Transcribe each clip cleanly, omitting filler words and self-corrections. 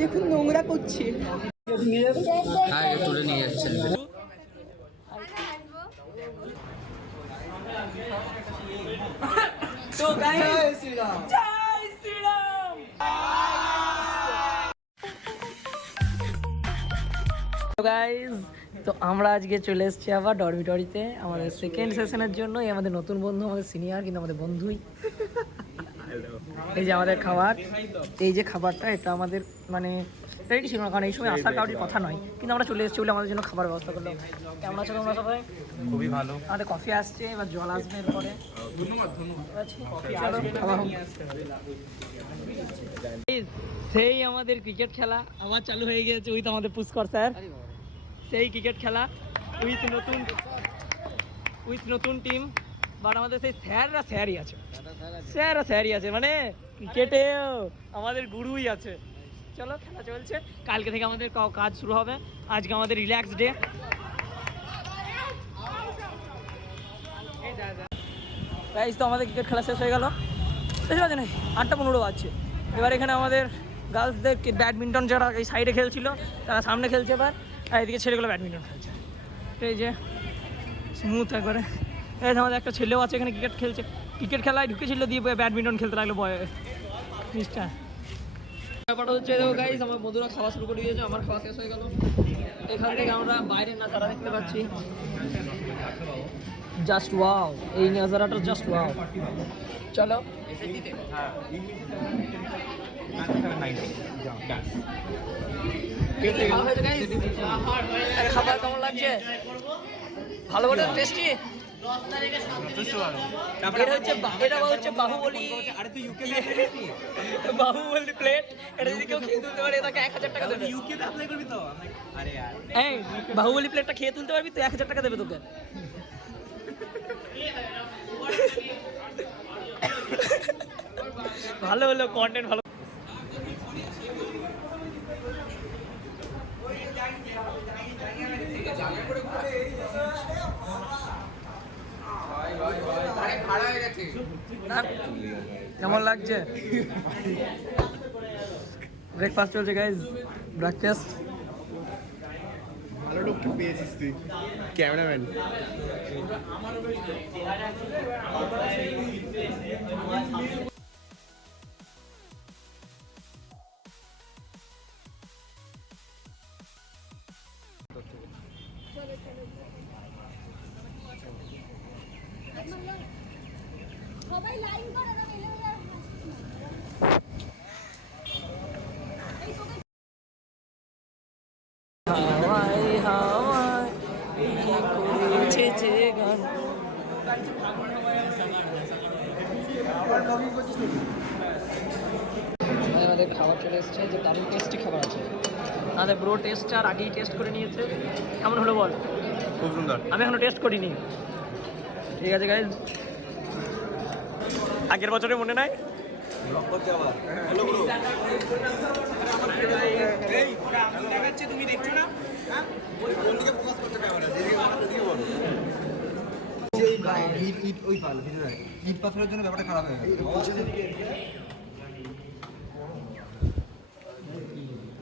দেখুন নোংরা করছে। হ্যাঁ তুলে নিয়ে যাচ্ছে। তো জয় শ্রীরাম, জয় শ্রীরাম। গাইস তো আমরা আজকে চলে এসেছি আবার ডরমিটরিতে আমাদের সেকেন্ড সেশনের জন্য। আমাদের নতুন বন্ধু, আমাদের সিনিয়র কিন্তু আমাদের বন্ধুই। এই যে আমাদের খাবার, এই যে খাবারটা এটা আমাদের মানে রেডি ছিল না, কারণ এই সময় আসার কারোর কথা নয়, কিন্তু আমরা চলে এসেছি বলে আমাদের জন্য খাবার ব্যবস্থা করলাম। কেমন আছো তোমরা সবাই? খুবই ভালো। আমাদের কফি আসছে, এবার জল আসবে এরপরে। ধন্যবাদ ধন্যবাদ। সেই আমাদের ক্রিকেট খেলা আবার চালু হয়ে গেছে, ওই তো আমাদের পুষ্কর স্যার। সেই ক্রিকেট খেলা উইথ নতুন টিম, বাট আমাদের সেই স্যারই আছে, মানে ক্রিকেটে আমাদের গুরুই আছে। চলো খেলা চলছে, কালকে থেকে আমাদের কাজ শুরু হবে। আজকে আমাদের রিল্যাক্স ডে। গাইস তো আমাদের ক্রিকেট খেলা শেষ হয়ে গেল, বেশি বাজে নাই, 8টা 15 বাজছে। এবার এখানে আমাদের গার্লসদের ব্যাডমিন্টন যারা এই সাইডে খেলছিল তারা সামনে খেলছে, এবার আর এদিকে ছেলেগুলো ব্যাডমিন্টন খেলছে। এই যে স্মুথ একবারে। এই যে আমাদের একটা ছেলেও আছে এখানে ক্রিকেট খেলছে, ক্রিকেট খেলায় ঢুকেছিল দিয়ে ব্যাডমিন্টন খেলতে লাগলো মিস্টার। ব্যাপারটা হচ্ছে দেখো গাইস, আমার বন্ধুরা খাওয়া শুরু করে দিয়েছে, আমার খাওয়া শেষ হয়ে গেল। এখান থেকে আমরা বাইরের নাজারা দেখতে পাচ্ছি, জাস্ট ওয়াও, এই নাজারাটা জাস্ট ওয়াও। চলো খাবার কেমন লাগছে? ভালো বলে টেস্টি। বাহুবলী প্লেট, এটা যদি কেউ খেয়ে তুলতে পারে তাকে 1000 টাকা দেবে। বাহুবলী প্লেটটা খেয়ে তুলতে পারবি তো 1000 টাকা দেবে তোকে। ভালো হলো, কন্টেন্ট ভালো। কেমন লাগছে? ব্রেকফাস্ট চলছে গাইজ, ব্রেকফাস্ট। ভালো লোক পেয়েছিস তুই, ক্যামেরাম্যান। সবাই লাইন করে না, হাওয়ায় হাওয়ায় করেছে যে গান। আমাদের খাবার চলে এসছে, যে দারুণ টেস্টি খাবার আছে। আমাদের ব্রো টেস্ট আর আগেই টেস্ট করে নিয়েছে। কেমন হলো বল? খুব সুন্দর। আমি এখনো টেস্ট করিনি। ঠিক আছে গাইজ, আগের বছরে মনে নাই? তুমি দেখছো না? ইট পাথরের জন্য ব্যাপারটা খারাপ হয়ে গেছে।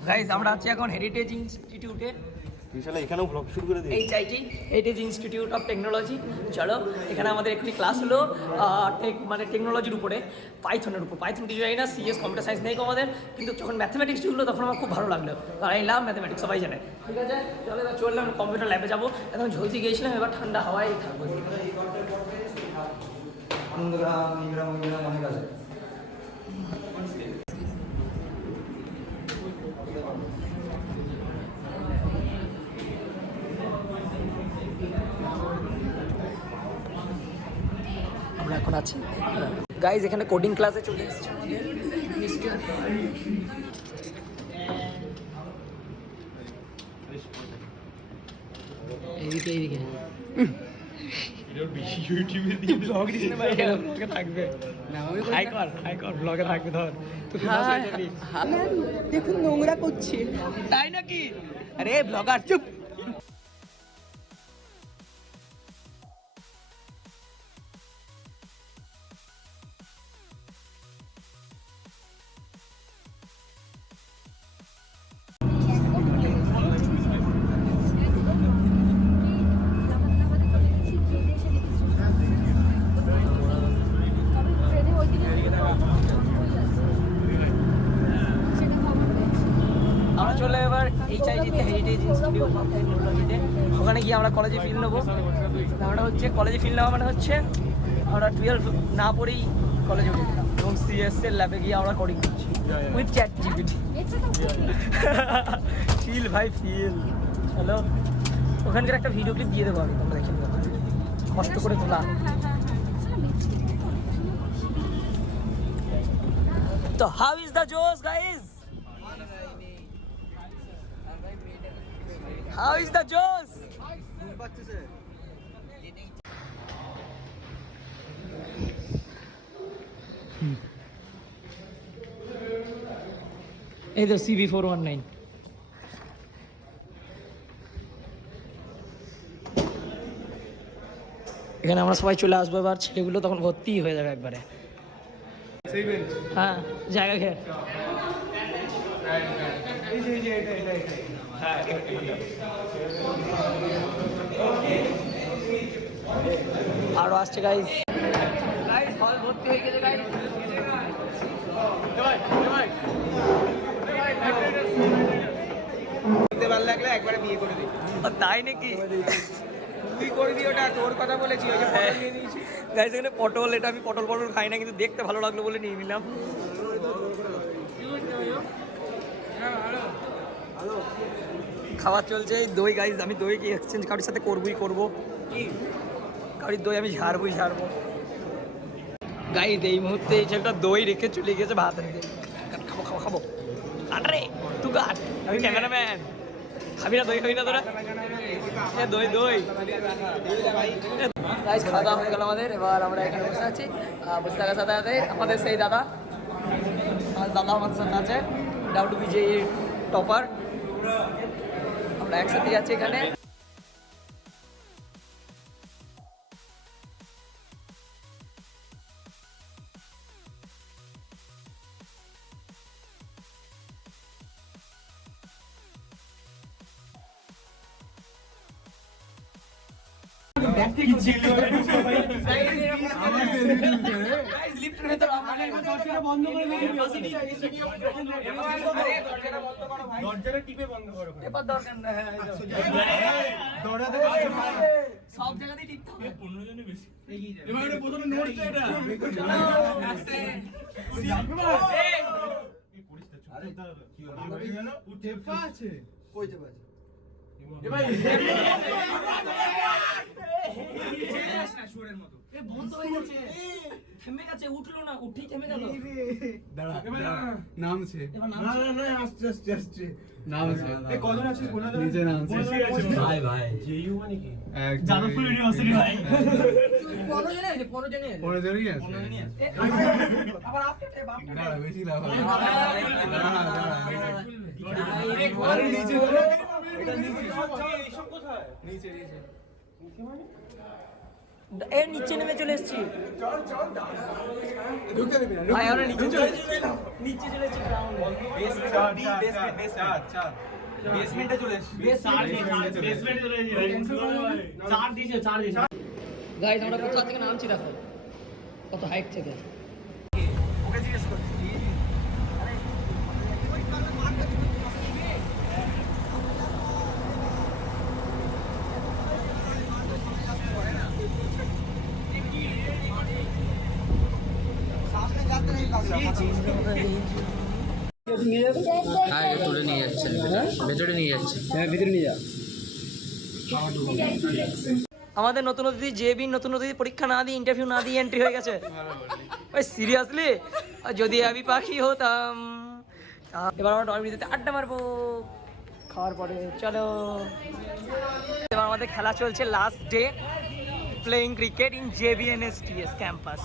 গাইজ আমরা আছি এখন হেরিটেজ ইনস্টিটিউটে। এখানেও ব্লগ শুরু করে দিই। HIT, heritage institute of technology. চলো এখানে আমাদের এখানে ক্লাস হলো মানে টেকনোলজির উপরে, পাইথনের উপর। পাইথন কিছু জানি না, CS কম্পিউটার সায়েন্স নেই আমাদের, কিন্তু যখন ম্যাথমেটিক্স ছিল তখন আমার খুব ভালো লাগলো, কারণ এই লাভ ম্যাথমেটিক্স, সবাই জানে। ঠিক আছে চলো এবার চললাম কম্পিউটার ল্যাবে যাবো। এখন ঝলসি গিয়েছিলাম, এবার ঠান্ডা হাওয়ায় থাকবো। অনেক আছে। আমরা এখন আছি গাইজ এখানে কোডিং ক্লাসে চলে এসেছি আমাদের মিস্টার। এইদিকে দেখুন নোংরা করছে, তাই নাকি? আরে ব্লগার চুপ। HIG-তে হেরিটেজ ইনস্টিটিউট অফ টেকনোলজিতে। ওখানে গিয়ে আমরা কলেজে ফিল নেবো। ব্যাপারটা হচ্ছে কলেজে ফিল নেওয়া মানে হচ্ছে আমরা 12 না পড়েই কলেজে উঠে গেলাম এবং CS এর ল্যাবে গিয়ে আমরা কোডিং করছি উইথ ChatGPT। ফিল ভাই ফিল। হ্যালো, ওখানকার একটা ভিডিও ক্লিপ দিয়ে দেবো আমি, তোমরা দেখে নিও, কষ্ট করে তোলা। তো হাউ ইজ দ্য জোস গাইজ? হাউ ইজ দ্য জোস? এই তো CB419। এখানে আমরা সবাই চলে আসবো, এবার ছেলেগুলো তখন ভর্তি হয়ে যাবে একবারে। হ্যাঁ, জায়গা খেয়ে আরো আসছে গাইজ। হল ভর্তি হয়ে গেছে গাইজ। একবারে বিয়ে করে দিই। তাই নাকি? তুই করবি ওটা, তোর কথা বলেছি। গাইজ এখানে পটল, এটা আমি পটল খাই না, কিন্তু দেখতে ভালো লাগলো বলে নিয়ে নিলাম। খাবার চলছে, এই দই গাইজ। আমি দই কি এক্সচেঞ্জ কারোর সাথে করবো কারোর দই আমি ঝাড়বো গাইজ। এই মুহূর্তে এই ছেলেটা দই রেখে চলে গেছে ভাত রেখে। খাবো আরে তুই কাট, আমি ক্যামেরাম্যান। খাবি না দই? খাবি না তোরা? দই গাইজ খাওয়া দাওয়া হয়ে গেল আমাদের। এবার আমরা এখানে বসে আছি, বসে থাকার সাথে সাথে আমাদের সেই দাদা আমাদের সাথে আছে, WBJ টপার। আমরা একসাথে আছি এখানে। সব জায়গাতেই টিপতে হবে। 15 জনের বেশি। এবারে প্রথমে নোটস এটা। এই পরিস্থিতি কি হলো? উঠে আছে। কই যাবে? এ ভাই শুয়ারের মতো এ বন্ধ হয়ে গেছে, থেমে গেছে, উঠলো না, উঠেই থেমে গেল। দাঁড়া নামছে। না আসছে নামছে। এই কজন আছিস বলে দাও। নিচে নামছে ভাই জেইউ মানে কি? যাদবপুর ইউনিভার্সিটি ভাই। 15 জনই আছে। আবার আপনি বাপ দাঁড়া বেশি লাভ হবে। দাঁড়া নিচে এটা নিচে সব কোথায়? নিচে এর নিচে নেমে চলে এসেছি। ভাই আমরা নিচে চলে এসেছি, বেসমেন্টে চলে এসেছি। গাইস আমরা কোথা থেকে নামছি দেখো, কত হাইট থেকে। ওকে জিজ্ঞেস করছি তুলে নিয়ে যাচ্ছেন, ভেতরে নিয়ে যাচ্ছেন। হ্যাঁ ভিতরে নিয়ে যা। আমাদের নতুন অতিথি জেবিন নতুন অতিথি পরীক্ষা না দিয়ে, ইন্টারভিউ না দিয়ে এন্ট্রি হয়ে গেছে। ওই সিরিয়াসলি, যদি আমি পাখি হতাম। এবার আমরা ডরমিটিতে আড্ডা মারবো খাওয়ার পরে। চলো, এবার আমাদের খেলা চলছে, last day playing cricket in JBNSTS campus.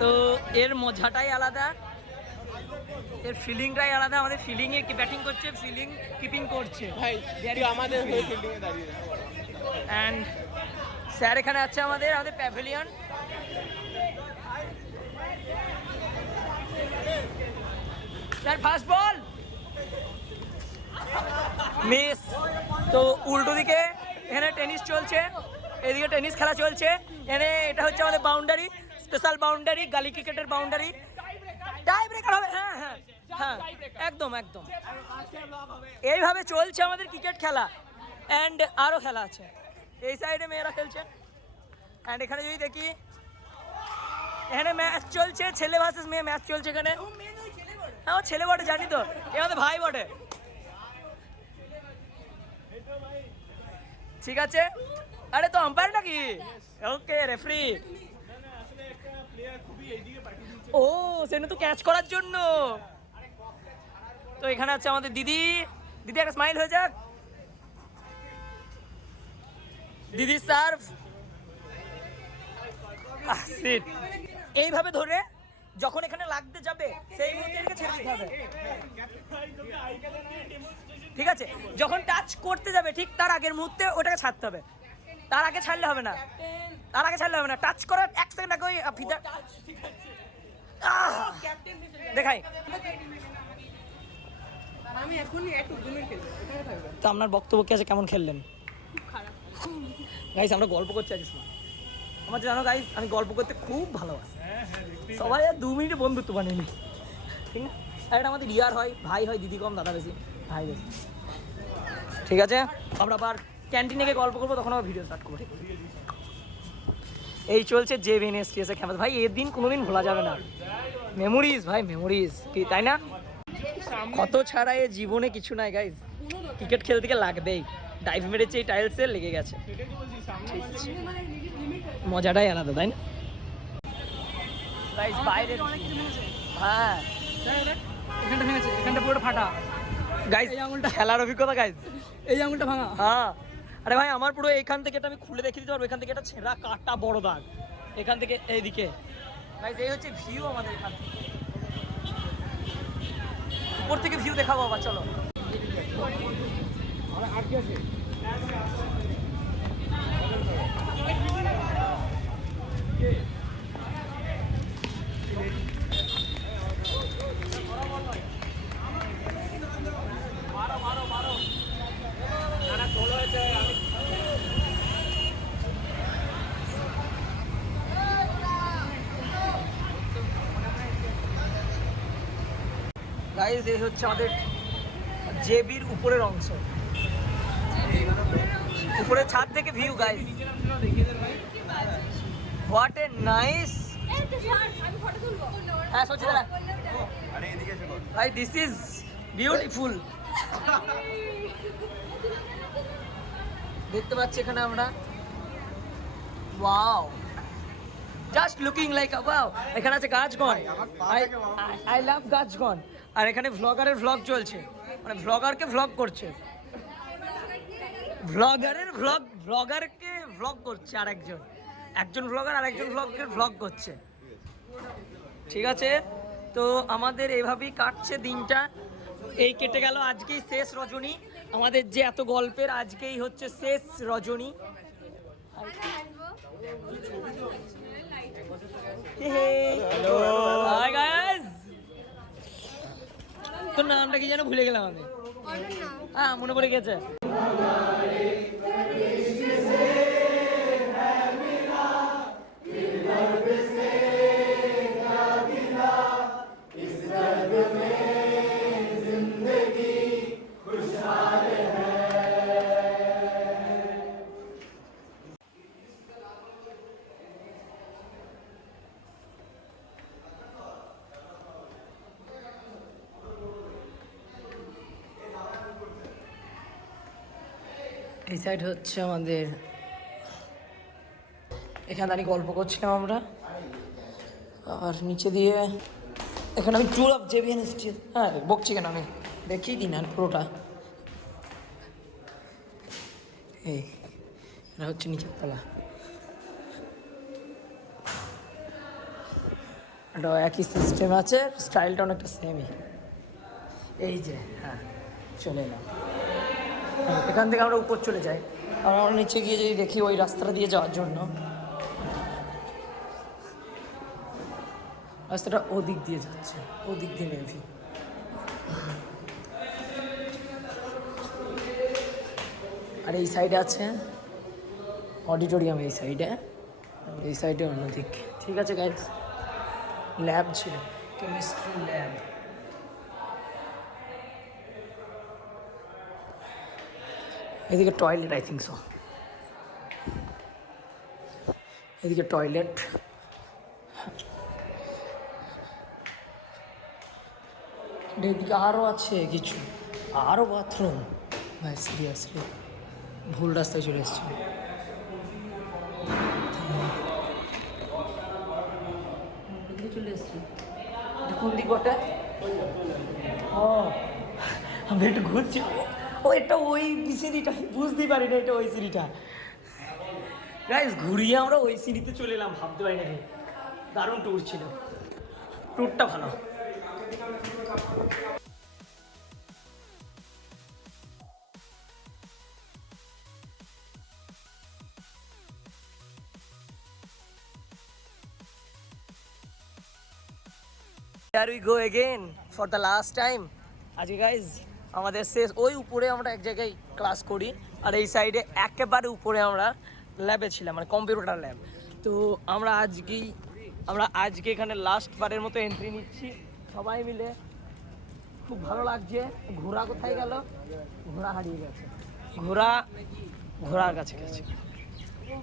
তো এর মজাটাই আলাদা, এর ফিলিংটাই আলাদা। আমাদের ফিলিংয়ে কি ব্যাটিং করছে, ফিলিং কিপিং করছে ভাই, আমাদের হয়ে ফিল্ডিংয়ে দাঁড়িয়ে। অ্যান্ড স্যার এখানে আছে আমাদের pavilion. Sir first ball miss. তো উল্টো দিকে এখানে টেনিস চলছে, এদিকে টেনিস খেলা চলছে। এখানে এটা হচ্ছে আমাদের বাউন্ডারি, স্পেশাল বাউন্ডারি, গালি ক্রিকেটের বাউন্ডারি। টাই ব্রেকার হবে, হ্যাঁ হ্যাঁ হ্যাঁ একদম একদম এইভাবে চলছে আমাদের ক্রিকেট খেলা অ্যান্ড আরও খেলা আছে এই সাইডে মেয়েরা খেলছে অ্যান্ড এখানে যদি দেখি এখানে ম্যাচ চলছে ছেলে ভার্সেস মেয়ে ম্যাচ চলছে এখানে হ্যাঁ ও ছেলে বটে জানি তো এ আমাদের ভাই বটে ঠিক আছে আরে তো আম্পায়ার নাকি ওকে রেফারি ও সেটা তো ক্যাচ করার জন্য তো এখানে আছে আমাদের দিদি দিদি একটা স্মাইল হয়ে যাক দিদি সার্ভ এইভাবে ধরে যখন এখানে লাগতে যাবে সেই মুহূর্তে এটাকে ছেড়ে দিতে হবে ঠিক আছে যখন টাচ করতে যাবে ঠিক তার আগের মুহূর্তে ওটাকে ছাড়তে হবে তার আগে ছাড়লে হবে না টাচ করার 1 সেকেন্ড আগে ওই ফিতা দেখাই আমি এখনই একটু জুমিয়ে খেলি এখানে থাকবে তো আপনার বক্তব্য কি আছে কেমন খেললেন গাইস আমরা গল্প করছি আজ আমার জানো গাইস আমি গল্প করতে খুব ভালোবাসি সবাই আর 2 মিনিটে বন্ধুত্ব বানিয়ে নি ঠিক না আর এটা আমাদের রিয়ার হয় ভাই হয় দিদি কম দাদা বেশি ভাই বেশি ঠিক আছে আমরা আবার ক্যান্টিনে গিয়ে গল্প করবো তখন আবার ভিডিও স্টার্ট করবো এই চলছে যে এসে ক্যাম্পাস ভাই এর দিন কোনোদিন ভোলা যাবে না মেমোরিজ ভাই মেমোরিজ কি তাই না কত ছাড়া এ জীবনে কিছু নাই গাইস ক্রিকেট খেলতে গিয়ে লাগবেই ডাইভ মেরেছে এই টাইলসে লেগে গেছে মজাটাই আলাদা তাই না গাইস বাইরে হ্যাঁ এখানটা ভেঙেছে এখানটা পুরো ফাটা গাইস এই আঙুলটা খেলার অভিজ্ঞতা গাইস এই আঙুলটা ভাঙা হ্যাঁ আরে ভাই আমার পুরো এখান থেকে এটা আমি খুলে দেখিয়ে দিতে পারবো এখান থেকে এটা ছেঁড়া কাটা বড় দাগ এখান থেকে এইদিকে গাইস এই হচ্ছে ভিউ আমাদের এখান থেকে উপর থেকে ভিউ দেখাবো আবার চলো গাইস এই হচ্ছে আমাদের জেবির উপরের অংশ উপরে ছাদ থেকে view guys what a nice আমি ফটো তুলবো হ্যাঁ সত্যি দাঁড়া আরে এদিকে এসে বল ভাই দিস ইজ বিউটিফুল দেখতে পাচ্ছি এখানে আমরা wow just looking like wow এখানে আছে গাছগণ আই লাভ গাছগণ আর এখানে ভ্লগারের ভ্লগ চলছে মানে ভ্লগারকে ভ্লগ করছে ভ্লগারকে ভ্লগ করছে একজন ভ্লগার আর একজন ভ্লগকে ভ্লগ করছে ঠিক আছে তো আমাদের এইভাবেই কাটছে দিনটা এই কেটে গেল আজকেই শেষ রজনী আমাদের যে এত গল্পের আজকেই হচ্ছে শেষ রজনী হাই গাইস তোর নামটা কি যেন ভুলে গেলাম আমি হ্যাঁ মনে পড়ে গেছে এই সাইড হচ্ছে আমাদের এখানে দাঁড়িয়ে গল্প করছিলাম আমরা আর নিচে দিয়ে এখানে আমি ট্যুর অফ জেবিএন ইনস্টিটিউট হ্যাঁ বকছি কেন আমি দেখিয়ে দিন আর পুরোটা এই এটা হচ্ছে নিচের তলা এটা একই সিস্টেম আছে স্টাইলটা অনেকটা সেমই এই যে হ্যাঁ চলে এলাম এখান থেকে আমরা উপর চলে যাই আর আমরা নিচে গিয়ে যদি দেখি ওই রাস্তাটা দিয়ে যাওয়ার জন্য রাস্তাটা ওদিক দিয়ে যাচ্ছে ওদিক দিয়ে নেভি আর এই সাইডে আছে অডিটোরিয়াম এই সাইডে অন্যদিক ঠিক আছে গাইস ল্যাব ছিল কেমিস্ট্রি ল্যাব এদিকে টয়লেট, আই থিঙ্ক সো। এদিকে টয়লেট, এদিকে আরও আছে কিছু, আরও বাথরুম। ভাই সিরিয়াসলি ভুল রাস্তায় চলে এসেছি। চলে এসেছি কোন দিক ওটা? ও আমি একটু ঘুরছি। ও এটা ওই সিঁড়িটা, বুঝতেই পারি না এটা ওই সিঁড়িটা। গাইস ঘুরিয়ে আমরা ওই সিঁড়িতে চলে এলাম, ভাবতে পারি নাকি। দারুণ ট্যুর ছিল, ট্যুরটা ভালো। Here we go again for the last time. আজকে গাইজ আমাদের শেষ। ওই উপরে আমরা এক জায়গায় ক্লাস করি, আর এই সাইডে একেবারে উপরে আমরা ল্যাবে ছিলাম, মানে কম্পিউটার ল্যাব। তো আমরা আজকে এখানে লাস্ট বারের মতো এন্ট্রি নিচ্ছি সবাই মিলে। খুব ভালো লাগছে। ঘোড়া কোথায় গেল? ঘোড়া হারিয়ে গেছে। ঘোড়ার কাছে গেছে।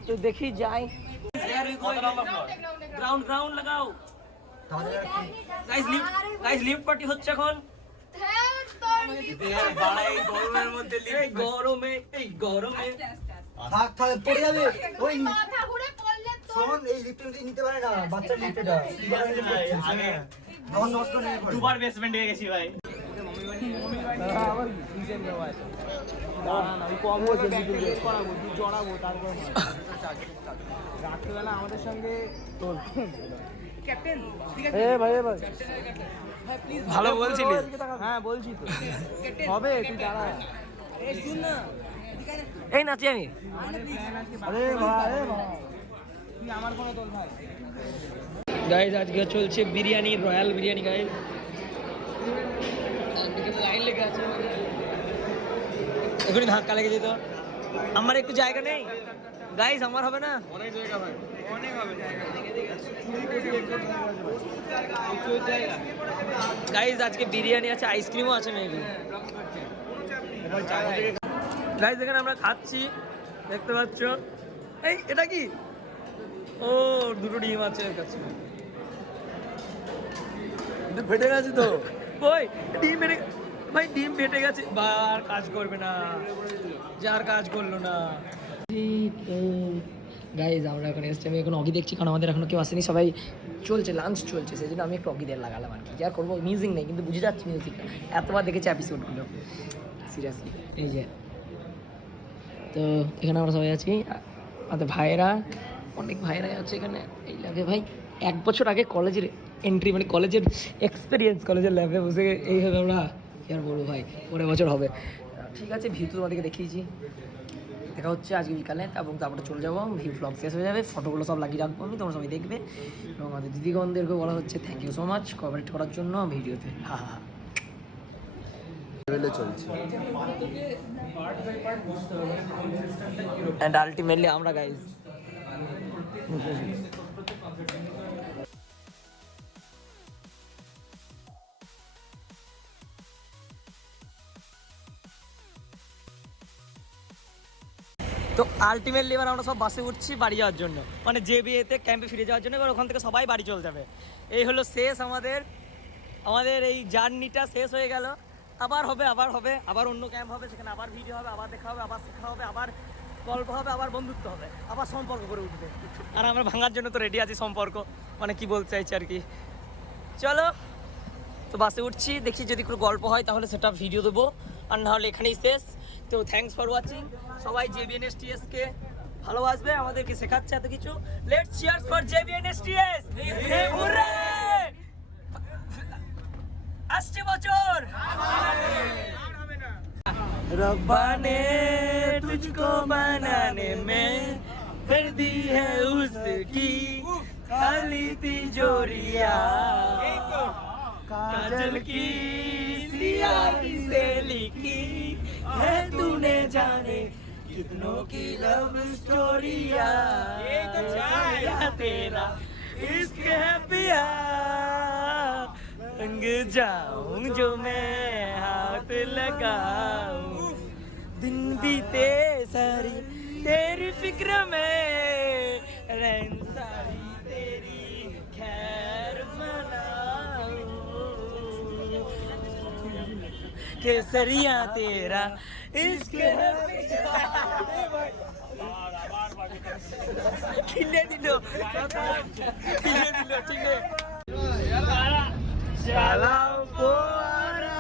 তো দেখি যাই। গ্রাউন্ড লাগাও। গাইস লিফট পার্টি হচ্ছে এখন। গরমে পড়ে যাবে। ওই শোন, এই লিফটে নিতে পারে না, বাচ্চা লিফটটা দুবার বেসমেন্ট হয়ে গেছি ভাই। রাত্রিবেলা আমাদের সঙ্গে ক্যাপ্টেন ভালো বলছিলি? হ্যাঁ বলছি তো হবে, তুই দাঁড়া। এই নাচি আমি। আরে ভাই তুই আমার কোনো তোল ভাই। গাইজ আজকে চলছে biryani, royal biryani guys. Line লেগে আছে, এখানে ধাক্কা লেগে যেত। আমার একটু জায়গা নেই গাইজ, আমার হবে না। অনেক জায়গা ভাই, অনেক হবে গাইজ আজকে বিরিয়ানি আছে, আইসক্রিমও আছে মেবি। গাইজ এখানে আমরা খাচ্ছি, দেখতে পাচ্ছ। এই এটা কি? ও দুটো ডিম আছে এর কাছে। ফেটে গেছে তো। ওই ডিম ফেটে, ভাই ডিম ফেটে গেছে। বার কাজ করবে না, যার কাজ করলো না। গাইজ আমরা এখন এসছি, আমি এখন অগি দেখছি, কারণ আমাদের এখনো কেউ আসেনি, সবাই চলছে, লাঞ্চ চলছে, সেই জন্য আমি একটু অগিদের লাগালাম আর কি। আর করবো, মিউজিক নেই কিন্তু বুঝে যাচ্ছি মিউজিকটা, এতবার দেখেছি এপিসোডগুলো সিরিয়াসলি। এই যে তো এখানে আমরা সবাই আছি, আমাদের ভাইয়েরা, অনেক ভাইয়েরাই আছে এখানে। এই লাগে ভাই 1 বছর আগে কলেজের এন্ট্রি, মানে কলেজের এক্সপিরিয়েন্স, কলেজের ল্যাবে বসে এইভাবে আমরা কি আর বলবো ভাই, পরের বছর হবে। ঠিক আছে, ভিউ তো তোমাদেরকে দেখিয়েছি, দেখা হচ্ছে আজকে বিকালে, এবং তারপরে চলে যাবো, ভিউ ব্লগ শেষ হয়ে যাবে, ফটোগুলো সব লাগিয়ে রাখবো আমি, তোমরা সবাই দেখবে। এবং আমাদের দিদিগণদেরকে বলা হচ্ছে thank you so much cooperate করার জন্য ভিডিওতে। চলছে। অ্যান্ড আলটিমেটলি আমরা গাইজ তো আলটিমেটলি এবার আমরা সব বাসে উঠছি বাড়ি যাওয়ার জন্য, মানে JBA-তে ক্যাম্পে ফিরে যাওয়ার জন্য। এবার ওখান থেকে সবাই বাড়ি চলে যাবে। এই হলো শেষ আমাদের এই জার্নিটা শেষ হয়ে গেল। আবার হবে, আবার অন্য ক্যাম্প হবে, সেখানে আবার ভিডিও হবে, আবার দেখা হবে, আবার শেখা হবে, আবার গল্প হবে, আবার বন্ধুত্ব হবে, আবার সম্পর্ক করে উঠবে। আর আমরা ভাঙার জন্য তো রেডি আছি সম্পর্ক, মানে কি বলতে চাইছি আর কি। চলো তো বাসে উঠছি, দেখি যদি কোনো গল্প হয় তাহলে সেটা ভিডিও দেবো, আর না হলে এখানেই শেষ। তো থ্যাঙ্কস ফর ওয়াচিং। সবাই JBNSTS কে ভালোবাসবে, আমাদেরকে শেখাচ্ছে এত কিছু। Let's cheers for JBNSTS। Hurray! আসছে বছর रब्बा ने तुझको बनाने में कर दी है उसकी खाली तिजोरिया, काजल की सियाही से लिखी है तूने जाने कितनों की लव स्टोरिया, तेरा इश्क है पिया, रंग जाऊं जो मैं हाथ लगाऊं, दिन बीते सारी तेरी फिक्र में रैन सारी तेरी खैर मनाऊं केसरिया तेरा इश्क किन्ने दिलो ठीक है Salam Puara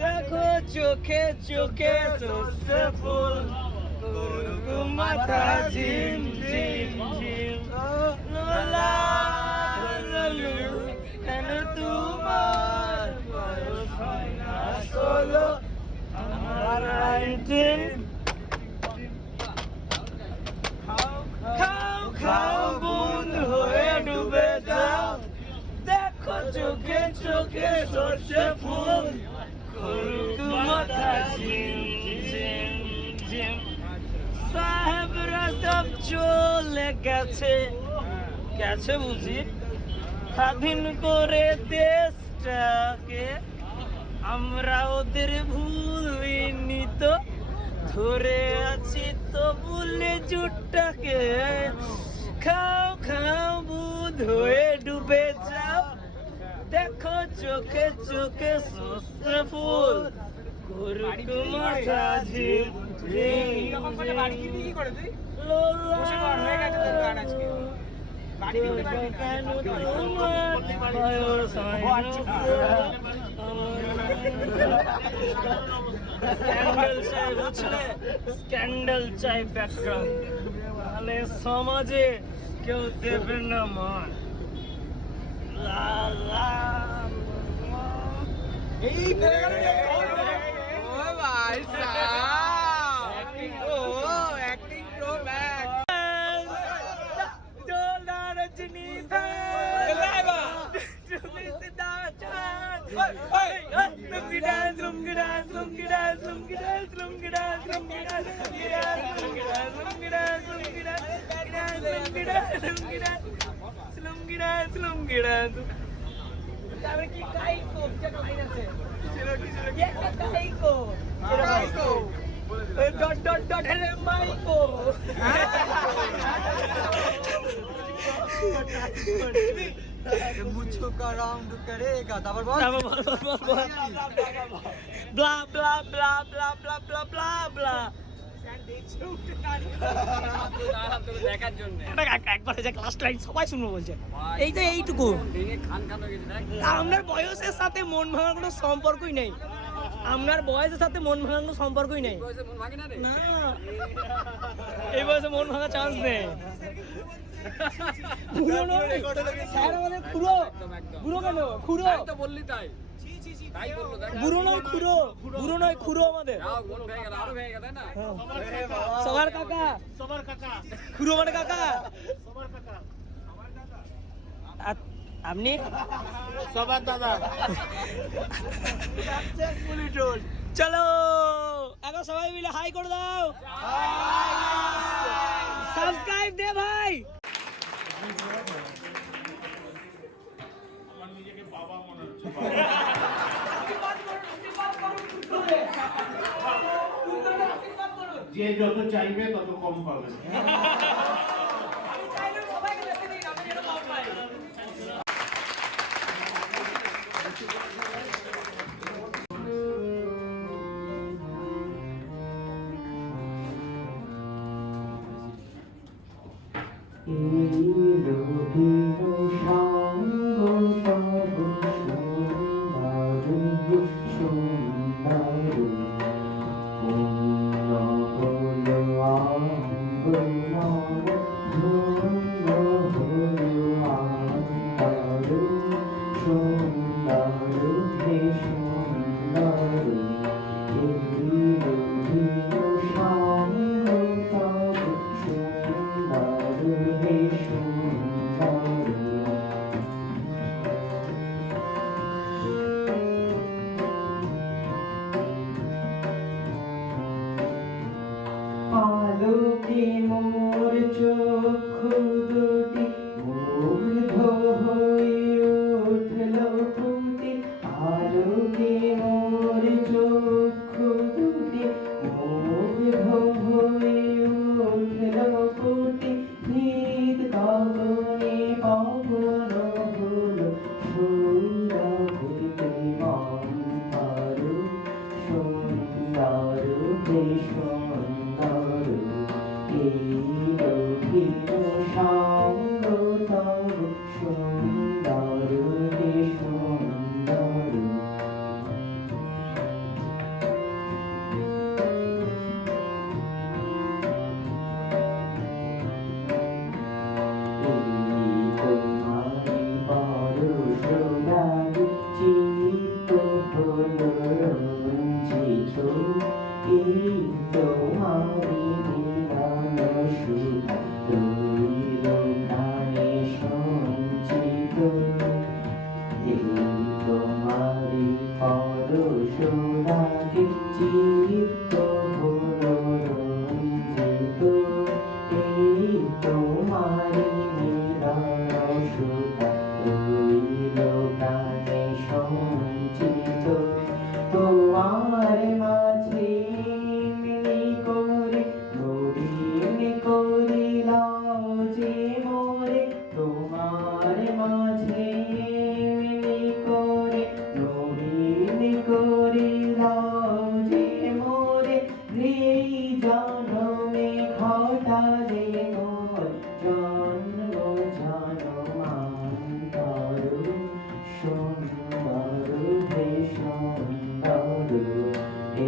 देखो चोखे चोखे सोसे फूल माथा झिम झिम झिम लोला ललू কেন তোমার বয়স হয় না ষোলো আমার আইটেম খাও খাও বন্ধ হয়ে ডুবে যাও দেখো চোখে চোখে সর্ষে ফুল করুক মাথা ঝিম ঝিম ঝিম সাহেবরা সব চলে গেছে গেছে বুঝি স্বাধীন করে দেশটাকে আমরা ওদের ভুলিনি তো ধরে আছি তো বলে জুটটাকে খাও খাও বুধ হয়ে ডুবে যাও দেখো চোখে চোখে সস্তা ফুল করুক মাথা ঝিম ঝিম কেন তোমার বয়স হয় না স্ক্যান্ডাল চাই বুঝলে স্ক্যান্ডাল চাই ব্যাকগ্রাউন্ড তাহলে সমাজে কেউ দেবে না মান লা লা এই ও ভাই সাহেব অ্যাক্টিং প্রো ম্যাক্স ডোলা রজনী তুমি সিধা চাঁদ লুঙ্গি ডান্স লুঙ্গি ডান্স লুঙ্গি ডান্স লুঙ্গি ডান্স লুঙ্গি ডান্স লুঙ্গি ডান্স লুঙ্গি ডান্স লুঙ্গি ডান্স লুঙ্গি ডান্স লুঙ্গি ডান্স লুঙ্গি ডান্স লুঙ্গি ডান্স লুঙ্গি ডান্স লুঙ্গি ডান্স তারপরে কি কাইকো যেটা লাইন আছে একটা কাইকো কাইকো ডট ডট ডট রে মাইকো मुझको का राउंड करेगा তারপর বল ব্লা ব্লা ব্লা ব্লা ব্লা ব্লা ব্লা ব্লা দেখার জন্য একবারে যে ক্লাস লাইন সবাই শুনবো বলছে এই তো এইটুকু খান খান হয়ে গেছে আপনার বয়সের সাথে মন ভাঙার কোনো সম্পর্কই নেই আপনার বয়সের সাথে মন ভাঙার কোনো সম্পর্কই নেই মন ভাঙে না রে না এই বয়সে মন ভাঙার চান্স নেই খুঁড়ো নয় স্যার আমাদের খুঁড়ো বুড়ো কেন খুঁড়ো তাই তো বললি তাই তাই বললো দেখ বুড়ো নয় খুঁড়ো বুড়ো নয় খুঁড়ো আমাদের যাও মন ভেঙে গেল আরো ভেঙে গেল তাই না সবার কাকা খুঁড়ো মানে কাকা আপনি সবার দাদা চলো এখন সবাই মিলে হাই করে দাও সাবস্ক্রাইব দে ভাই যে যত চাইবে তত কম পাবে। আমি চাইলে সবাইকে দেখতে দিই আমি যেন কম পাই আলোকে মোর চক্ষু দুটি মুগ্ধ হয়ে উঠল ফুটে আলো সুধা রইল গানে সঞ্চিত এই তোমারি পদ সোনাকে চিত্ত হলো রঞ্জিত এই তোমারি মিলন সুধা রইল গানে সঞ্চিত তোমার মাঝে মিলি করে নবীন করিলাম যে মোরে তোমার মাঝে মিলি করে নবীন করিলাম যে মোরে এই জন্মে ঘটালে মোর জন্ম জন্মান্তর সুন্দর হে সুন্দর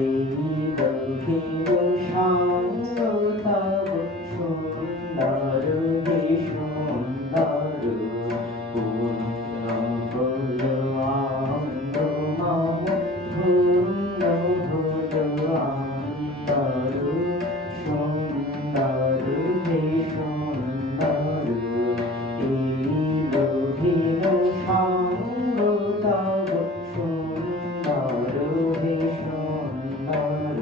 এই দক্ষিণ সাঙ্গ তব সুন্দর হে সুন্দর পূর্ণ হল আনন্দ মম পূর্ণ হল অন্তর সুন্দর হে সুন্দর এই দক্ষিণ সাঙ্গ তব সুন্দর হে সুন্দর।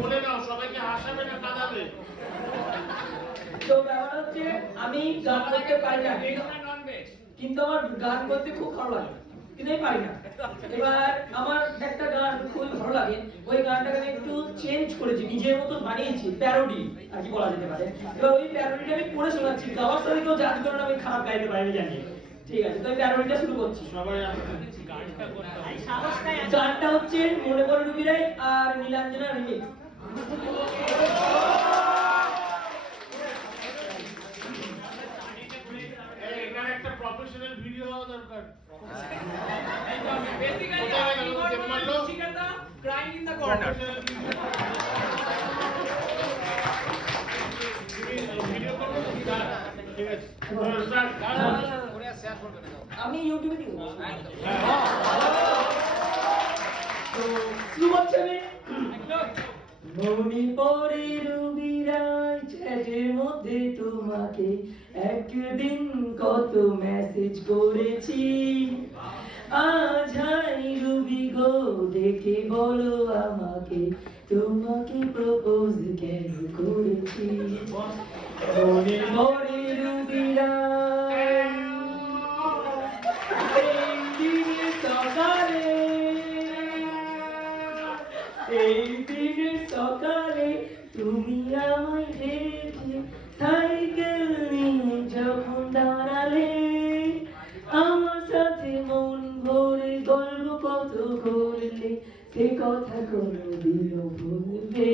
বলে দাও সবাইকে হাসাবে না কাঁদাবে। তো ব্যাপার হচ্ছে আমি গান করতে পারি না কিন্তু আমার গান করতে খুব ভালো লাগে কিন্তু আমি পারি না। এবার আমার একটা গান খুবই ভালো লাগে, ওই গানটাকে আমি একটু চেঞ্জ করেছি, নিজের মতো বানিয়েছি, প্যারোডি আর কি বলা যেতে পারে। এবার ওই প্যারোডিটা আমি করে শোনাচ্ছি, গাওয়ার সাথে কেউ জাজ করে না আমি খারাপ গাইতে পারি আমি জানি। ঠিক আছে, তো আমি প্যারোডিটা শুরু করছি। সবাই গানটা হচ্ছে মনে করে ডুবিরাই আর নীলাঞ্জনা রিমিক্স। এখানে একটা প্রফেশনাল ভিডিও হওয়া দরকার। আমি ইউটিউবে দিব তো শুরু করছি আমি। মনে পড়ে রবিরাই চ্যাটের মধ্যে তোমাকে একদিন কত মেসেজ করেছি, আজ হাই রবি গো দেখে বলো আমাকে তোমাকে প্রপোজ কেন করেছি। মনে পড়ে রবিরাই এই দিনের সকালে, এই দিনের সকালে তুমি আমায় দেখে সাইকেল নিয়ে যখন দাঁড়ালে, আমার সাথে মন ভরে গল্প কত করলে সে কথা কোনোদিনও ভুলবে।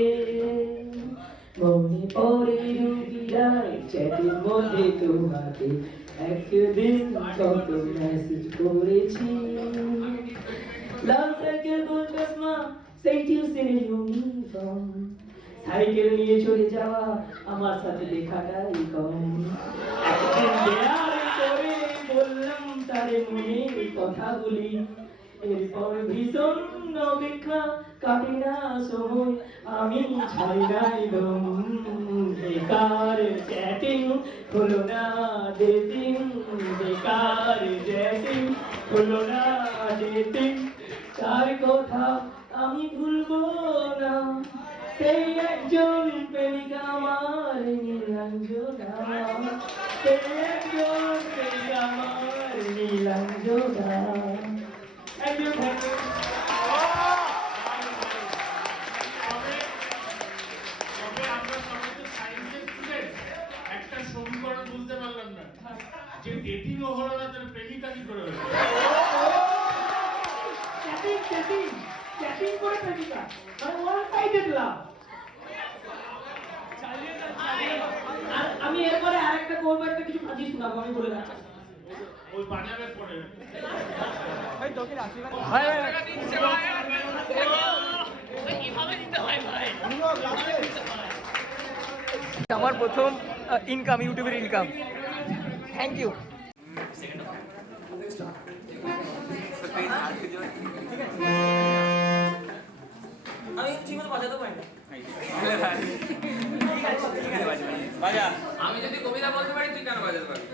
মনে পড়ে রবিরাই চ্যাটের মধ্যে তোমাকে একদিন কত মেসেজ করেছি, লাল সাইকেল গোল চশমা সেই টিউশনে ইউনিফর্ম, সাইকেল নিয়ে চলে যাওয়া আমার সাথে দেখাটাই কম। একদিন দেয়ালে করে বললাম তারে মনের কথাগুলি, এরপর ভীষণ অপেক্ষা কাটে না সময় আমি ছাই নাই দম। বেকার চ্যাটিং হলো না ডেটিং, বেকার চ্যাটিং হলো না ডেটিং, তার কথা আমি ভুলবো না, সেই একজন প্রেমিকা আমার নীলাঞ্জনা, সেই একজন প্রেমিকা আমার Nilanjana. Thank you, thank you. তবে আমরা সবাই তো সায়েন্সের স্টুডেন্ট, একটা সমীকরণ বুঝতে পারলাম না যে ডেটিং হলো না তার প্রেমিকা কি করে হলো। চ্যাটিং করে প্রেমিকা মানে ওয়ান সাইডেড লাভ। আমি এরপরে আরেকটা করবো, একটা কিছু কাজই শোনাবো, আমি বলে রাখছি। ওই বাজারের পরে আমার প্রথম ইনকাম, ইউটিউবের ইনকাম। Thank you. আমি ঠিক মতো বাজাতে পারি না। আমি যদি কবিতা বলতে পারি তুই কেন বাজাতে পারবি?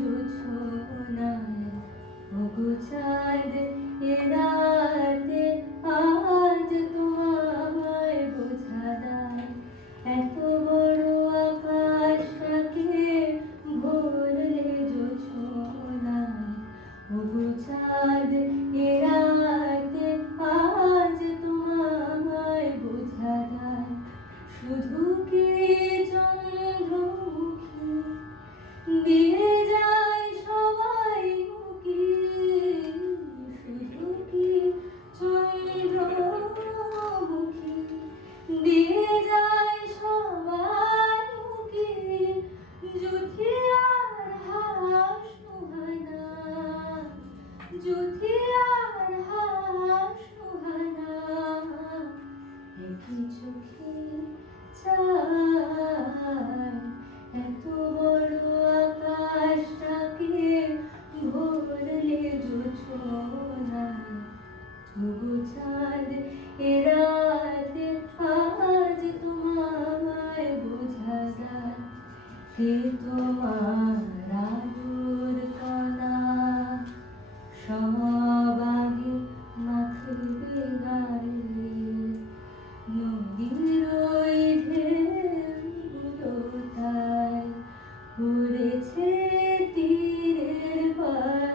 জোছনায় ওগো চাঁদ এ রাতে আজ তোমায় বোঝা দায় এত বড় আকাশটাকে ভরলে জোছনায় ওগো চাঁদ এ রাতে আজ তোমায় বোঝা দায় শুধু কি চন্দ্রমুখী দিয়ে যায় সবাই মুখী শুধু কি চন্দ্রমুখী দিয়ে যায় সবাই মুখী যুথি আর হাস সুহানা যুথি আর হাস সুহানা একই চোখে চায় এত বড় আকাশটাকে ভরলে জোছনায় তবু চাঁদ এ রাতে আজ তোমায় বোঝা যায় কে তোমার আলোর কণা সব আগে মাখবে গায়ে নদীর ওই ঢেউগুলো তাই উড়েছে তীরের পায়ে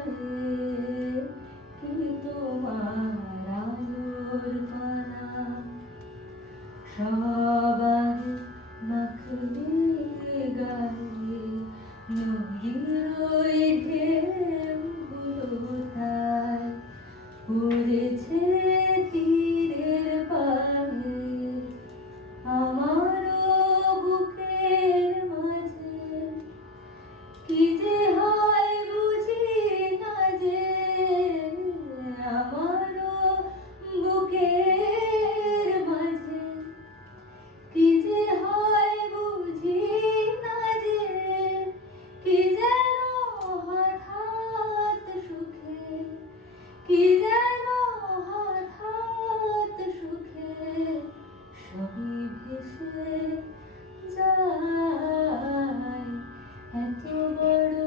কি তোমার আলোর কণা সব আগে মাখবে গায়ে নদীর ওই ঢেউগুলো তাই উড়েছে তীরের পায়ে আমারও বুকের মাঝে কি যে হয় বুঝি না যে আমারও বুকের মাঝে কি যে হয় বুঝি না যে কি যেন হঠাৎ সুখে কি যেন হঠাৎ সুখে সবই ভেসে যায় এত বড়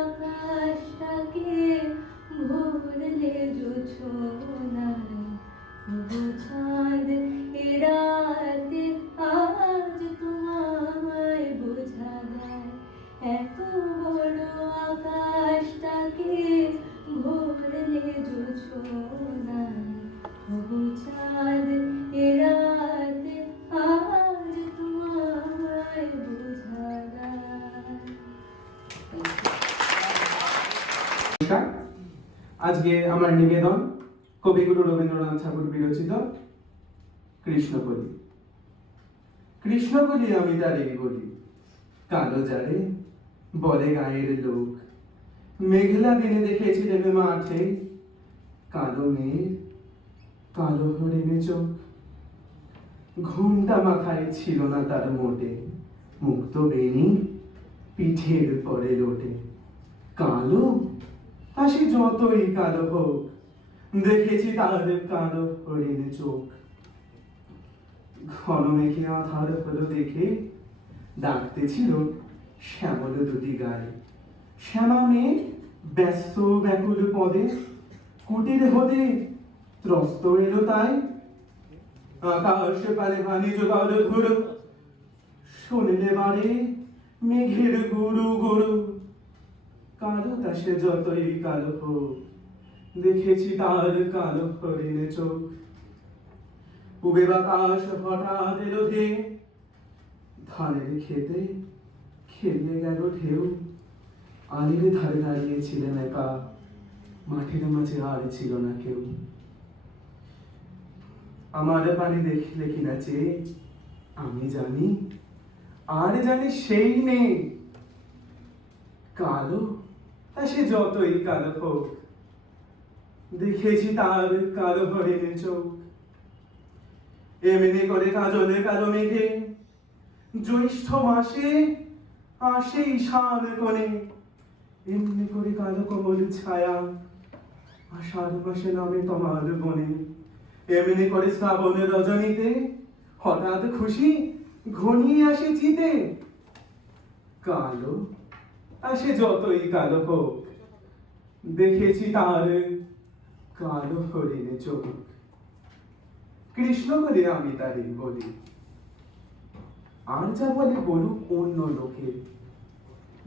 আকাশটাকে ভরলে জোছনায় ওগো চাঁদ এ রাতে আজ তোমায় বোঝা দেয় এত বড় আকাশটাকে ভরলে জোছনায় ওগো চাঁদ এ রাতে আজ তোমায় বোঝা দেয় নমস্কার। আজকে আমার নিবেদন কবিগুরু রবীন্দ্রনাথ ঠাকুর বিরচিত কৃষ্ণকলি। কৃষ্ণকলি আমি তারে বলি, কালো জারে বলে গায়ের লোক। মেঘলা দিনে দেখেছি দেবে মাঠে কালো মেঘ কালো হরিণে চোখ। ঘুমটা মাথায় ছিল না তার মোটে, মুক্ত বেনি পিঠের পরে লোটে। কালো তা সে যতই কালো হোক, দেখেছি তার কালো হরিণে চোখ। ঘন মেঘে আধার হলো দেখে ডাকতেছিল শ্যামল দুটি গায়ে। শ্যামা মেঘ ব্যস্ত ব্যাকুল পদে কুটির হতে ত্রস্ত এলো তাই। আকাশ পারে ভানি জোগাল ধুরো, শুনলে বারে মেঘের গুরু গুরু। কালো তা সে যতই কালো হোক, দেখেছি তার কালো হরিণে চোখ। পুবে বাতাস হঠাৎ এলো ধে, ধানের খেতে খেলিয়ে গেল ঢেউ। আলির ধারে দাঁড়িয়েছিলেন একা, মাঠের মাঝে আর ছিল না কেউ। আমার পানি দেখলে কিনা চেয়ে আমি জানি, আর জানি সেই নেই। কালো তা সে যতই কালো হোক, দেখেছি তার কালো হরিণে চোখ। এমনি করে কাজলে কালো মেঘে জ্যৈষ্ঠ মাসে আসে ঈশান কোণে। এমনি করে কালো কমল ছায়া আষাঢ় মাসে নামে তোমার বনে। এমনি করে শ্রাবণের রজনীতে হঠাৎ খুশি ঘনিয়ে আসে চিতে। কালো আর সে যতই কালো হোক, দেখেছি তার কালো হরিণে চোখ। কৃষ্ণ বলে আমি তারই বলি, আর যা বলে বলুক অন্য লোকে।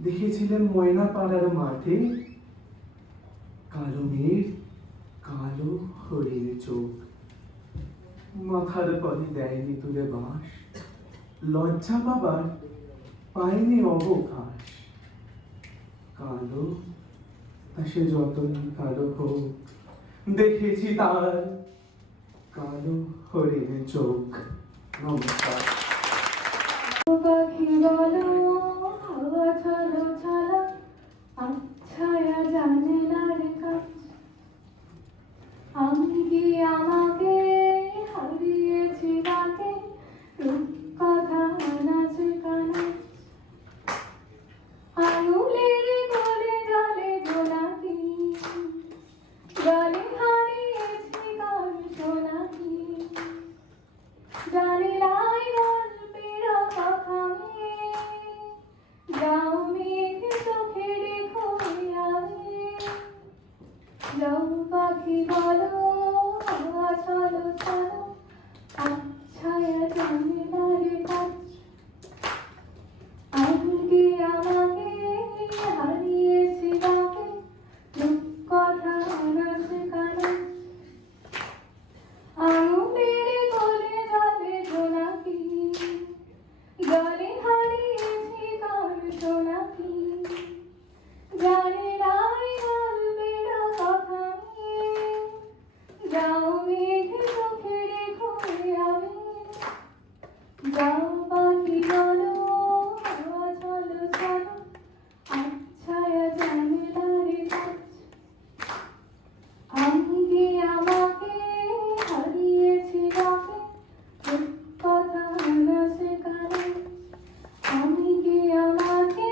দেখেছিলেন ময়না পাড়ার মাঠে কালো মেয়ের কালো হরিণে চোখ। মাথার পরে দেয়নি তুলে বাঁশ, লজ্জা পাবার পায়নি অবকাশ। কালো তা সে যতই কালো হোক, দেখেছি তার কালো হরিণে চোখ। নমস্কার। পাখি বলো হাওয়া চলো চলো, আচ্ছায়া জানলার কাছ। আমি কি আমাকে হারিয়েছি কাকে, রূপকথা নাচে কানে। আঙুলের কোলে জলে জোনাকি, জলে হারিয়েছি কার সোনাকি। জানিলাই গল্পের কথা মেয়ে, যাও মেঘ চোখে রেখো আমি। যাও পাখি বলো হাওয়া চলো চলো, আচ্ছায়া জানলার কাছ। আমি কি আমাকে হারিয়েছি কাকে, রূপকথা নাচে কানে। আঙুলের কোলে জলে জোনাকি, জলে হারিয়েছি কার সোনাকি। জানিলাই গল্পের কথা নিয়ে, যাও মেঘ চোখে রেখো আমি। যাও পাখি বলো হাওয়া চলো চলো, আচ্ছায়া জানলার কাছ। আমি কি আমাকে হারিয়েছি কাকে, রূপকথা নাচে কানে। আমি কি আমাকে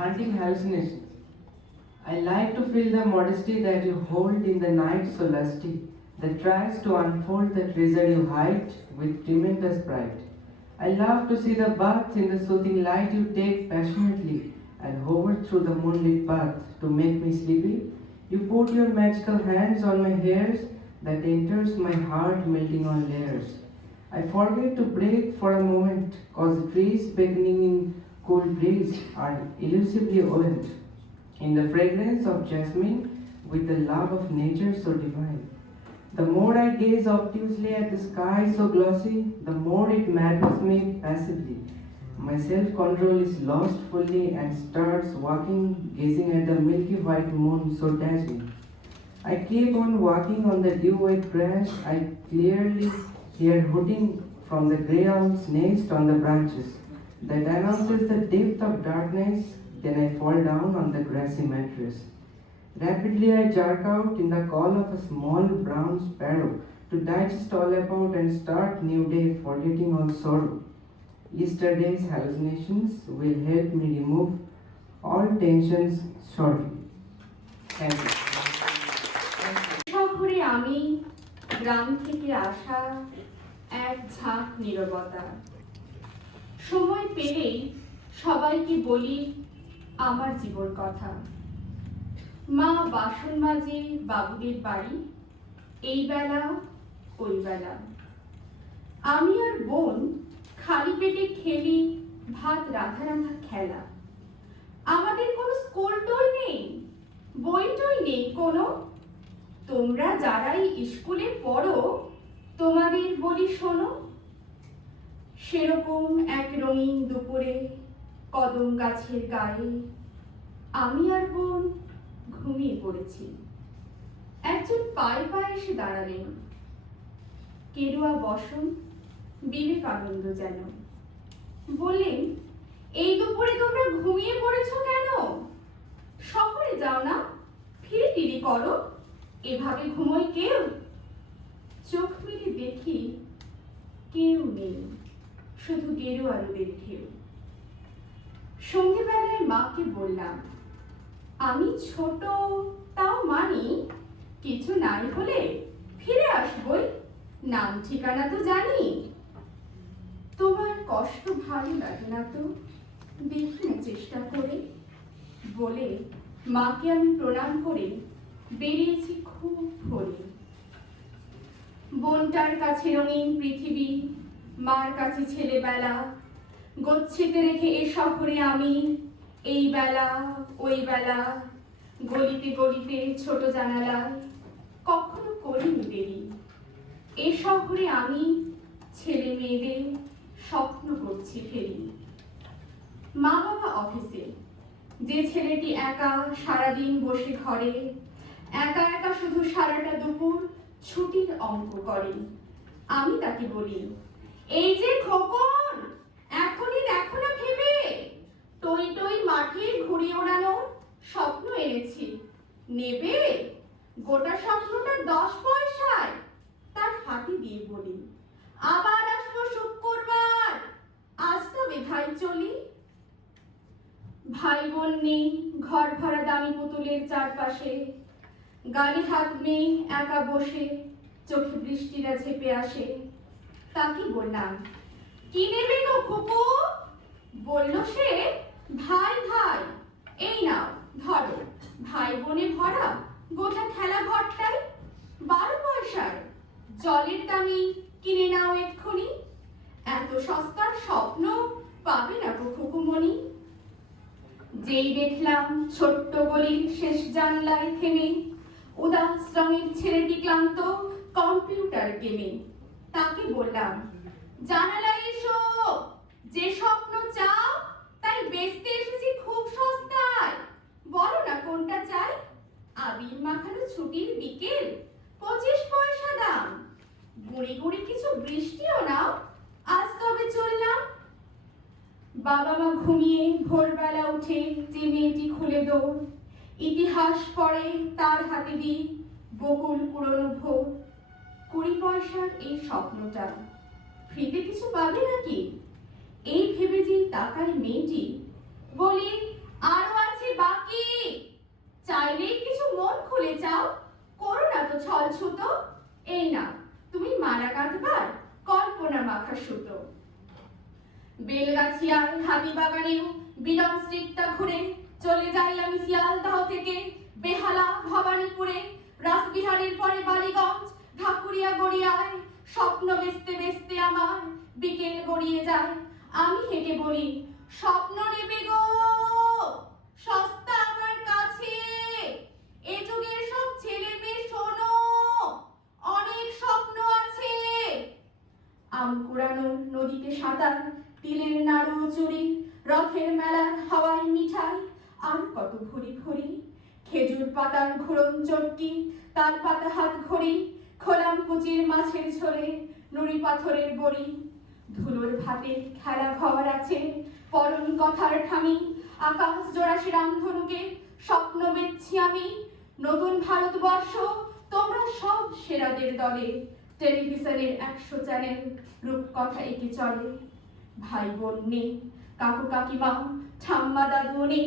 Hunting hallucinations. I like to feel the modesty that you hold in the night so lusty, that tries to unfold the treasure you hide with tremendous pride. I love to see the bath in the soothing light you take passionately, and hover through the moonlit path to make me sleepy. You put your magical hands on my hairs, that enters my heart melting on layers. I forget to break for a moment, cause the trees beckoning in cool breeze are elusively oiled in the fragrance of jasmine with the love of nature so divine. The more I gaze obtusely at the sky so glossy, the more it maddens me passively. My self-control is lost fully and starts walking, gazing at the milky white moon so dazzling. I keep on walking on the dew-wet grass. I clearly hear hooting from the grey owl's nest on the branches that announces the depth of darkness. Then I fall down on the grassy mattress. Rapidly I jerk out in the call of a small brown sparrow to digest all about and start new day, forgetting all sorrow. Yesterday's hallucinations will help me remove all tensions shortly. Thank you. শহরে আমি গ্রাম থেকে আসা এক ঝাঁক নীরবতা। সময় পেলেই সবাইকে বলি আমার জীবন কথা। মা বাসন মাজে বাবুদের বাড়ি, এই বেলা ওই বেলা। আমি আর বোন খালি পেটে খেলি ভাত রাধা রাধা খেলা। আমাদের কোনো স্কুল টোল নেই, বই টই নেই কোনো। তোমরা যারাই স্কুলে পড়ো, তোমাদের বলি শোনো। সেরকম এক রঙিন দুপুরে কদম গাছের গায়ে আমি আর বোন ঘুমিয়ে পড়েছি। একজন পায়ে পায়ে এসে দাঁড়ালেন, কেরুয়া বসন বিবেকানন্দ যেন। বললেন, এই দুপুরে তোমরা ঘুমিয়ে পড়েছো কেন? শহরে যাও না, ফিরে টিরি করো, এভাবে ঘুমোয় কেউ? চোখ মেলে দেখি কেউ নেই, শুধু গেরুয়া রোদের ঢেউ। সন্ধ্যেবেলায় মাকে বললাম, আমি ছোট তাও মানি, কিছু নাই হলে ফিরে আসবই, নাম ঠিকানা তো জানি। তোমার কষ্ট ভালো লাগে না তো, দেখি না চেষ্টা করে। বলে মাকে আমি প্রণাম করে বেরিয়েছি খুব ভোরে। বোনটার কাছে রঙিন পৃথিবী, মার কাছে ছেলেবেলা, গচ্ছিতে রেখে এ শহরে আমি এই বেলা ওই বেলা, গলিতে গলিতে ছোট জানালায় কখনো করিনি দেরি। এ শহরে আমি ছেলে মেয়েদের স্বপ্ন করছি ফেরি। মা বাবা অফিসে, যে ছেলেটি একা সারাদিন বসে ঘরে, একা একা শুধু সারাটা দুপুর ছুটির অঙ্ক করে। আমি তাকে বলি, এই যে খোকন, এখনই দেখো না ভেবে, টই টই মাঠে ঘুড়ি ওড়ানোর স্বপ্ন এনেছি, নেবে? গোটা স্বপ্নটা 10 পয়সায়। তার হাতে দিয়ে বলি, আবার আসবো শুক্রবার, আজ তবে ভাই চলি। ভাই বোন নেই, ঘর ভরা দামি পুতুলের চারপাশে, গালে হাত নেই, একা বসে, চোখে বৃষ্টিরা ঝেপে আসে। তাকে বললাম, কি নেবে গো খুকু? বলল সে, ভাই ভাই, এই নাও ধরো। ভাই বোনে ভরা গোটা খেলা ঘরটাই 12 পয়সার, জলের দামি কিনে নাও এক্ষুনি। এত সস্তার স্বপ্ন পাবে না গো খুকুমণি। যেই দেখলাম ছোট্ট গলির শেষ জানলায় থেমে উদাস রঙের ছেলেটি ক্লান্ত কম্পিউটার গেমে, তাকে বললাম, জানালায় এসো, যে স্বপ্ন চাও তাই বেচতে এসেছি খুব সস্তায়, বলো না কোনটা চাই? আবির মাখানো ছুটির বিকেল, 25 পয়সা দাম। গুঁড়ি গুঁড়ি কিছু বৃষ্টিও নাও, আজ তবে চললাম। বাবা মা ঘুমিয়ে ভোরবেলা উঠে যে মেয়েটি খুলে দৌড়, ইতিহাস পড়ে তার হাতে দিই বকুল পুরনো ভোর। 20 পয়সার এই স্বপ্নটা ফ্রিতে কিছু পাবে নাকি? এই ভেবে যে তাকায় মেয়েটি, বলি, আরো আছে বাকি, চাইলেই কিছু মন খুলে চাও, করো না তো ছল ছুতো। এই না তুমি মারা কাঁদবার কল্পনা মাখা সুতো। বেলগাছিয়ার হাতিবাগানেও বিলং স্ট্রিটটা ঘুরে চলে যাই আমি শিয়ালদহ থেকে বেহালা ভবানীপুরে, রাসবিহারের পরে বালিগঞ্জ, ঢাকুরিয়া গড়িয়ায়। স্বপ্ন বেচতে বেচতে আমার বিকেল গড়িয়ে যায়। আমি হেঁটে বলি, স্বপ্ন নেবে গো, সস্তা আমার কাছে। এ যুগের সব ছেলে মেয়ে শোনো, অনেক স্বপ্ন আছে। আম কুড়ানো নদীতে সাঁতার, তিলের নাড়ু চুরি, রথের মেলার হাওয়াই মিঠাই, আর কত ভুরি ভুরি। খেজুর পাতার ঘুরন চটকি, তাল পাতা হাত ঘড়ি, খোলাম কুচির মাছের ঝোলে, নুড়ি পাথরের বড়ি। ধুলোর ভাতে খেলা ঘর আছে, পরন কথার ঠামি, আকাশ জোড়াশি রামধনুকে স্বপ্ন বেচছি আমি। নতুন ভারতবর্ষ, তোমরা সব সেরাদের দলে, টেলিভিশনের 100 চ্যানেল রূপকথা এঁকে চলে। ভাই বোন নেই, কাকু কাকিমা, ঠাম্মা দাদু নেই,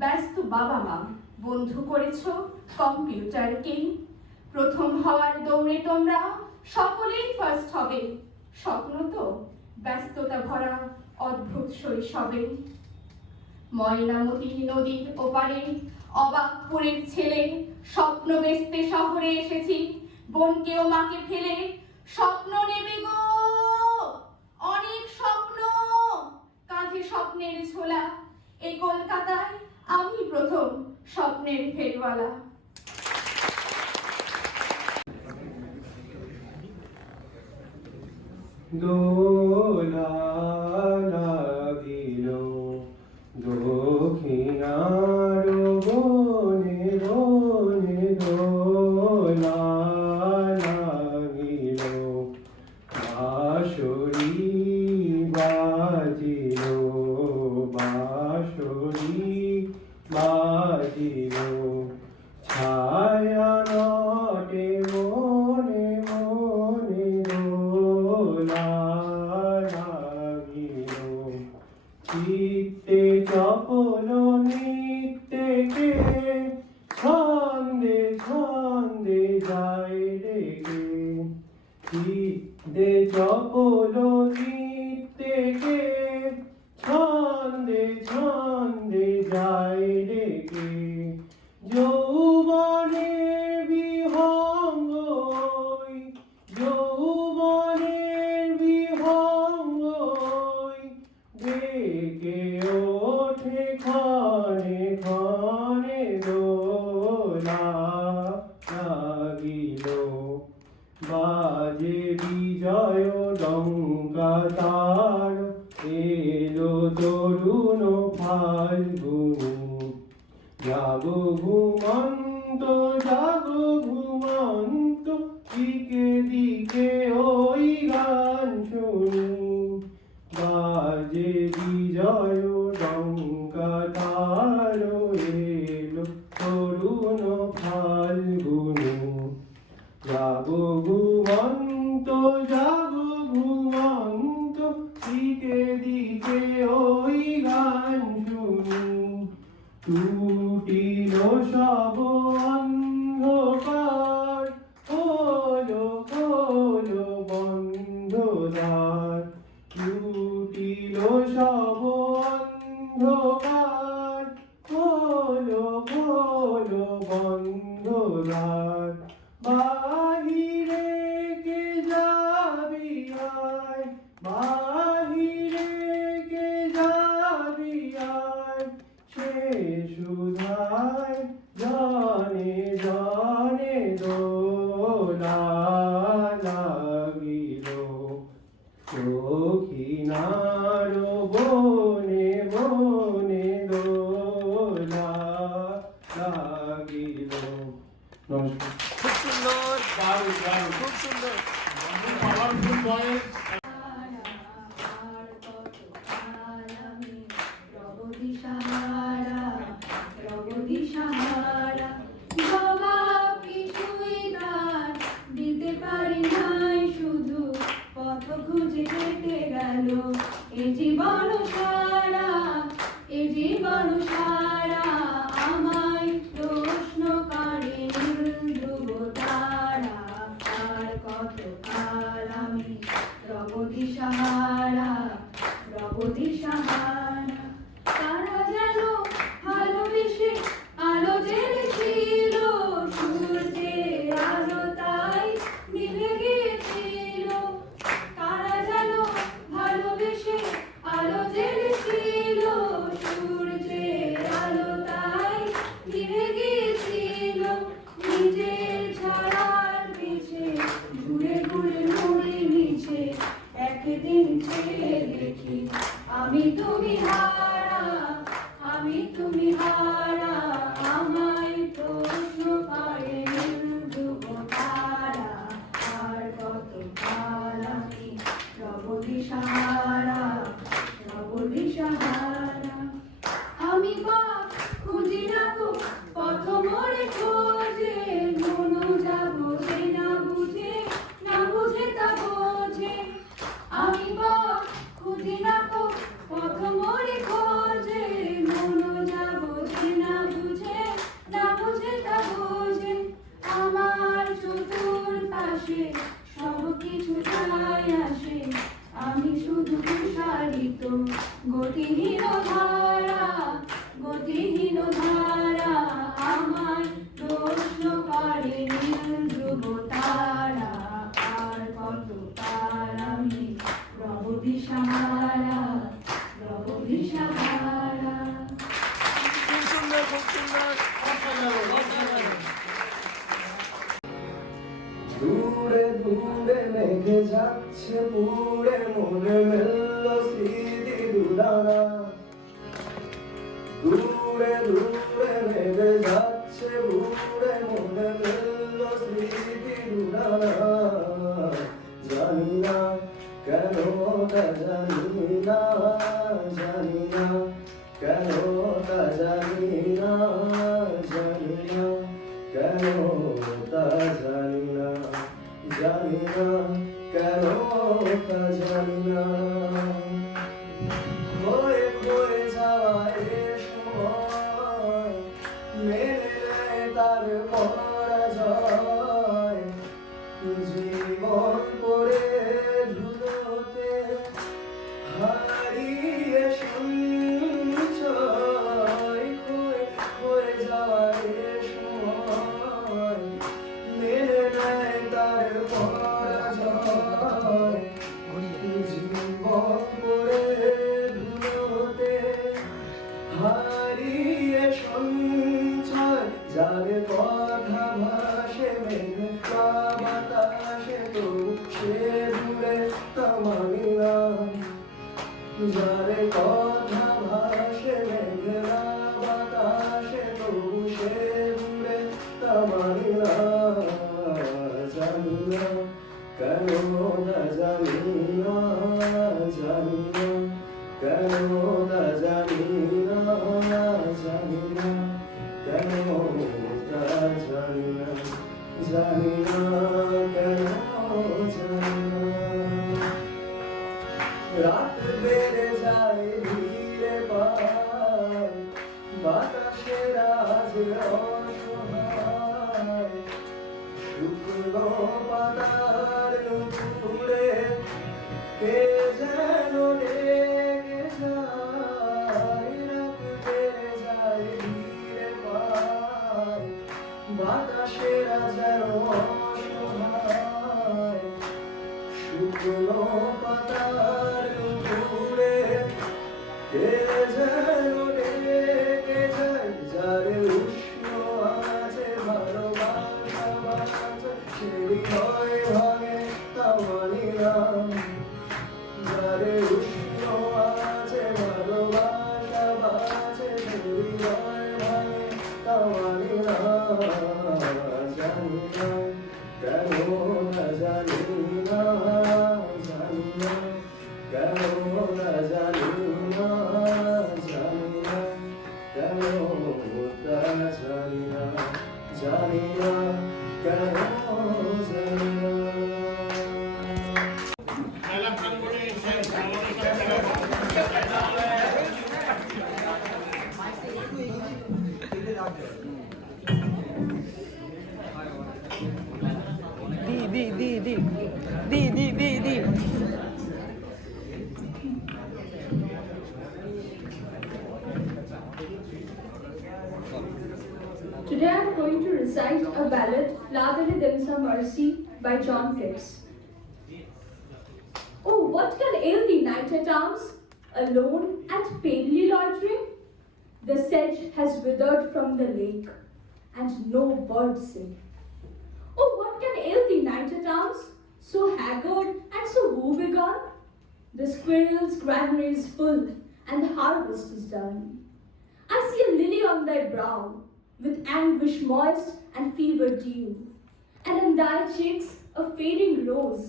ব্যস্ত বাবা মা, বন্ধু করেছ কম্পিউটারকে। প্রথম হওয়ার দৌড়ে তোমরা সকলেই ফার্স্ট হবে, স্বপ্ন তো ব্যস্ততা ভরা অদ্ভুত শৈশবে। ময়নামতি নদীর ওপারে অবাকপুরের ছেলে, স্বপ্ন বেচতে শহরে এসেছি বোনকে ও মাকে ফেলে। স্বপ্ন নেবে গো, অনেক স্বপ্ন, কাঁধে স্বপ্নের ঝোলা। এই কলকাতায় আমি প্রথম স্বপ্নের ফেরিওয়ালা। দোলা লাগিল দক্ষিণার বনে বনে, দোলা লাগিল বাঁশরি বাজিল, বাঁশরি বাজিল। ছায়া নটে মনে মনে, দোলা লাগিল। চিত্তে চপল নিত্যে কে, ছন্দে ছন্দে যায় রেগে, ঈদে চপল নিত্যকে ছন্দে ছন্দে যায় রেখে যৌবনের বিহঙ্গ যৌবনের বিহঙ্গ ডেকে ওঠে ক্ষণে ক্ষণে দোলা লাগিল বাজে বিজয় ডঙ্কা তার এলো তরুণ ফাল্গুন জাগো ঘুমন্ত জাগো ঘুমন্ত দিকে দিকে ওই গান শুনি বাজে বিজয় ডঙ্কা তার এলো তরুণ ফাল্গুন জাগো ঘুমন্ত জাগো ঘুমন্ত দিকে দিকে ওই গান শুনি টুটিল সব অন্ধকার হলো হলো বন্ধ দ্বার টুটিল সব অন্ধকার হলো হলো বন্ধ দ্বার বাহিরে কে যাবি আয় বাহিরে কে যাবি আয় সে সুধায় জানে জানে দোলা লাগিল দক্ষিণার বনে বনে দোলা লাগিল। নমস্কার। খুব সুন্দর, দারুণ দারুণ খুব সুন্দর। Powerful voice. দিতে পারি নাই শুধু পথ খুঁজে কেটে গেল এ জীবন সারা এ জীবন সারা আমায় প্রশ্ন করে ধ্রুব তারা আর কত কাল আমি রব দিশাহারা রব দিশাহারা তারা যেন ভালোবেসে আলো জেলেছিল সূর্যের আলো তাই নিভে গিয়েছিল তারা যেন ভালোবেসে আলো জেলেছিল সূর্যের আলো তাই নিভে গিয়েছিল নিজের ছাড়ার পিছে ঘুরে ঘুরে ঘুরে মিছে একদিন ছেড়ে দেখি আমি তুমি হারা আমি তুমি হারা আমায় প্রশ্ন করে ধ্রুব তারা আর কত কাল আমি রব দিশাহারা রব দিশাহারা আমি পথ খুঁজি না তো পথ মোড়ে খোঁজে মনো যাবো সে না বুঝে তা বোঝে আমি পথ খুঁজি না তো পথ মোড়ে খোঁজে মনো যাবো সে না বুঝে তা বোঝে আমার চতুর্পাশে সব কিছু চাই আসে আমি শুধু প্রসারিত গতিহীন ধারা আমায় প্রশ্ন করে ধ্রুব তারা আর কত কাল আমি রব দিশাহারা রব দিশাহারা। খুব সুন্দর, খুব সুন্দর। দূরে দূরে মেঘে যাচ্ছে পুরে মনে মেলল স্মৃতি দুদানা দূরে দূরে মেঘে যাচ্ছে পুরে মনে মেলল স্মৃতি দুদানা জানি না কেন তা জানি না জানি না কেন তা জানি না জানি না কেন তা জানি না জানি না কেন তা জানি না হয়ে হয়ে যাওয়া এ সময় মেলে তার পরাজয় জীবন যারে কথা ভাসে মেঘলা বাতাসে তবু সে দূরে তা মানি না জানি না কেন তা জানি না জানি না কেন তা জানি না জানি না কেন তা জানি না জানি না কেন জানি না রাত বেড়ে যায় ধীরে পায় বাতাসের আজ অসহায় শুকনো পাতার নুপুরে কে যেন ডেকে যায় রাত বেড়ে যায় ধীরে পায় বাতাসের যেন অসহায় শুকনো পাতার নুপুরে কে যেন ডেকে যায় যারে উষ্ণ আছে ভালোবাসা বাঁচা সে হৃদয় ভাঙে তা মানি না যারে উষ্ণ আছে ভালোবাসা বাঁচে সে হৃদয় ভাঙে তা মানি না জানি না কেন না জানি না জানি না কেন না জানি না জানি না কেন তা জানি না জানি না কেন জানি না মেলা প্রাঙ্গণে দি Today I am going to recite a ballad, La Vele Demsa Mercy by John Keats. Oh, what can ail the knight at arms, alone and palely loitering? The sedge has withered from the lake, and no birds sing. Oh, what can ail the knight at arms, so haggard and so woebegone? The squirrel's granary is full, and the harvest is done. I see a lily on thy brow, with anguish moist and fever dew, and in thy cheeks a fading rose,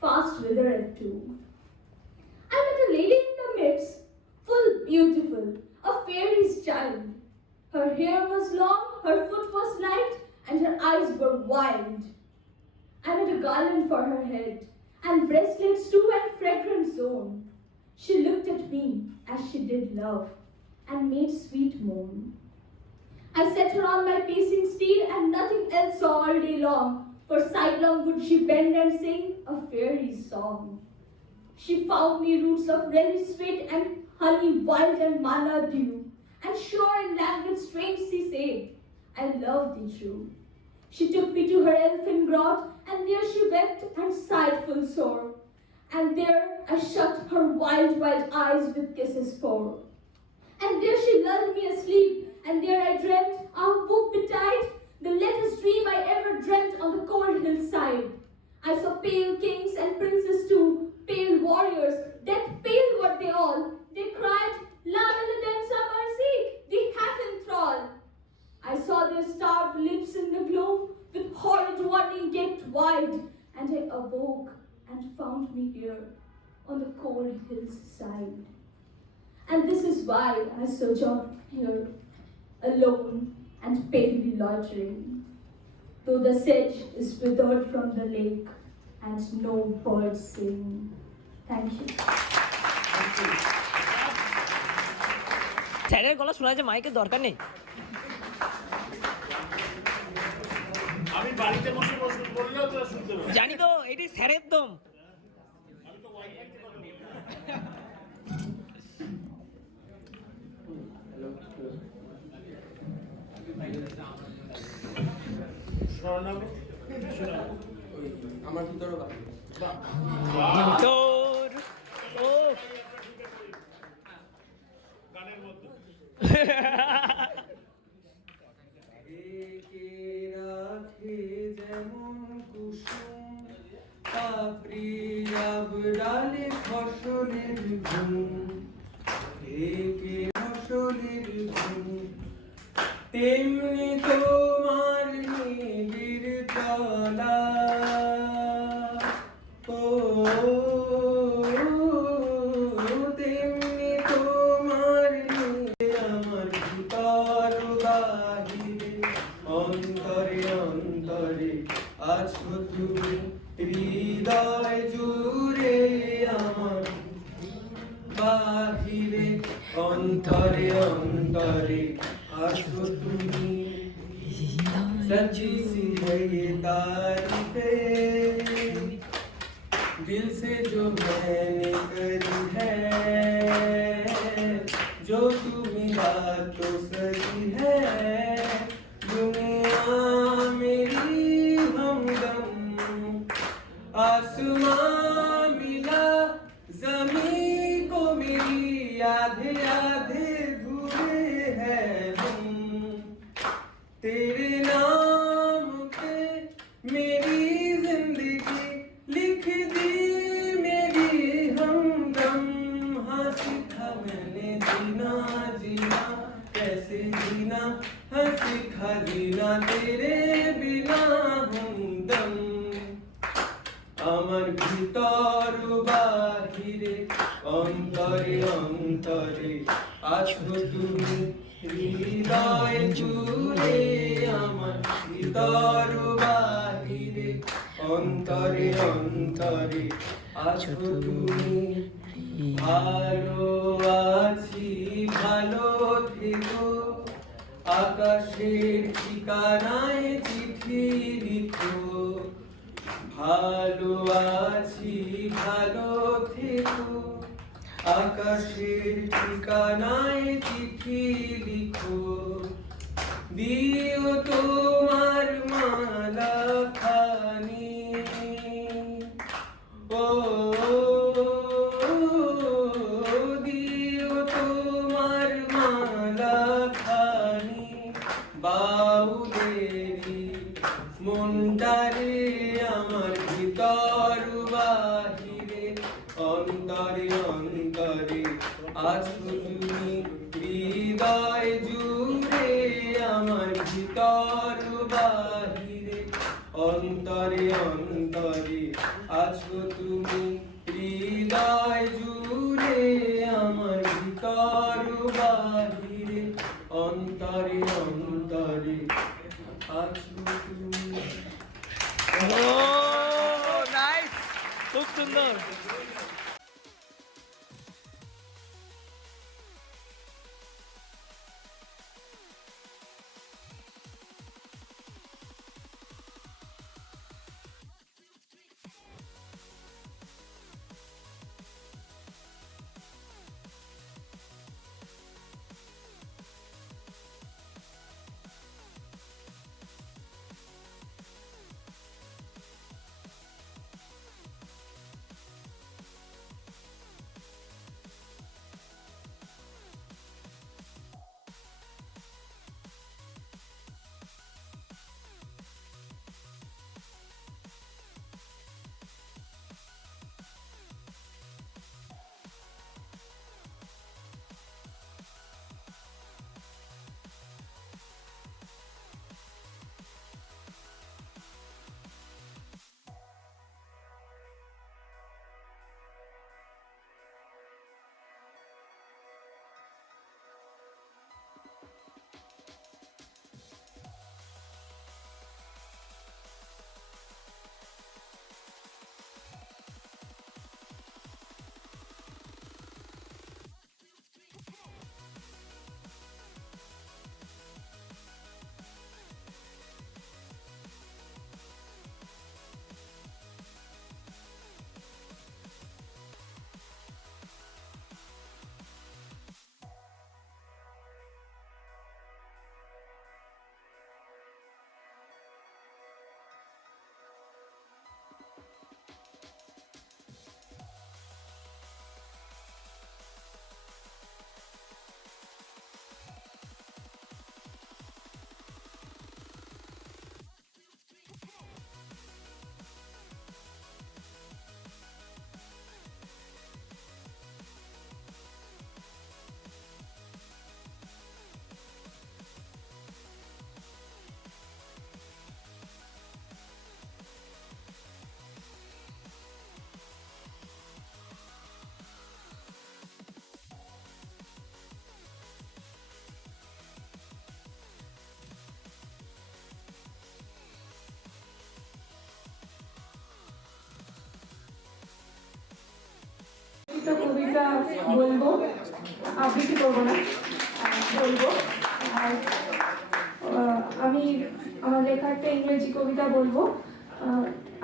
fast withereth too. I met a lady in the midst, full beautiful, a fairy's child. Her hair was long, her foot was light, and her eyes were wild. I met a garland for her head, and bracelets too and fragrant zone. She looked at me as she did love, and made sweet moan. I set her on my pacing steed, and nothing else saw all day long, for sidelong would she bend and sing a fairy's song. She found me roots of relish sweet, and honey wild and manna dew, and sure in language strange she said, I love thee true. She took me to her elfin grot, and there she wept and sighed full sore, and there I shut her wild, wild eyes with kisses pour. And there she lulled me asleep, and there I dreamt, woke betide, the latest dream I ever dreamt on the cold hillside. I saw pale kings and princes too, pale warriors, death pale were they all. They cried, La Vele Demsa Mercy, the half enthrall. I saw their starved lips in the glow, with horrid warning gaped wide, and I awoke and found me here on the cold hill's side. And this is why I sojourn here, alone and palely loitering, though the sedge is withered from the lake, and no birds sing. Thank you. স্যারের গলা শোনা যায়, মাইকের দরকার নেই। আমি বাড়িতে বসে বসে বললেও তোরা শুনতে পাবি। জানি তো, এটি স্যারের দম। আমি তো ওয়াইফাইতে কথা বলি। শোনাবো আমার ভিতরও গান। তোর ও গানের মধ্যে একে রাখে যেমন কুসুম পাপড়ি আবরালে ফসলের ঘুম, ঢেকে ফসলের ঘুম, তেমনি তোমার নিবিড় চলা। ও তেমনি তোমার আমার ভিতর বাহিরে, অন্তরে অন্তরে আছো তুমি, হৃদয় জুড়ে আমার বাহিরে, অন্তরে অন্তরে আছো তুমি। सच्ची सी है ये तारीफें दिल से जो मैंने करी है, जो तुम्हें बातों सही है, दुनिया मेरी हमदम, आसमां मिला जमीन को मेरी, आधे आधे धुए हैं हम, तेरे नाम पे मेरी जिंदगी लिख दी मेरी हमदम। हाँ सीखा मैंने जीना जीना, कैसे जीना, हाँ सीखा जीना तेरे बिना हमदम। আমার ভিতর বাহিরে, অন্তরে অন্তরে আছো তুমি, হৃদয় জুড়ে আমার ভিতর বাহিরে, অন্তরে অন্তরে আছো তুমি। ভালো আছি ভালো থেকো, আকাশের ঠিকানায় চিঠি লিখো। ভালো আছি ভালো থেকো, আকাশের ঠিকানায় চিঠি লিখো। দিও তোমার মালা খানি, ও দিও তোমার মালা খানি, বাউলেরি মনটারে আমার ভিতর বাহিরে, অন্তরে অন্তরে আছো তুমি, হৃদয় জুড়ে আমার ভিতর বাহিরে, অন্তরে অন্তরে আছো তুমি, হৃদয় জুড়ে আমার ভিতর বাহিরে, অন্তরে অন্তরে আছো তুমি। ও নাইস, খুব সুন্দর। কবিতা বলবো, আবৃত্তি করবো না, বলবো। আর আমি আমার লেখা একটা ইংরেজি কবিতা বলবো।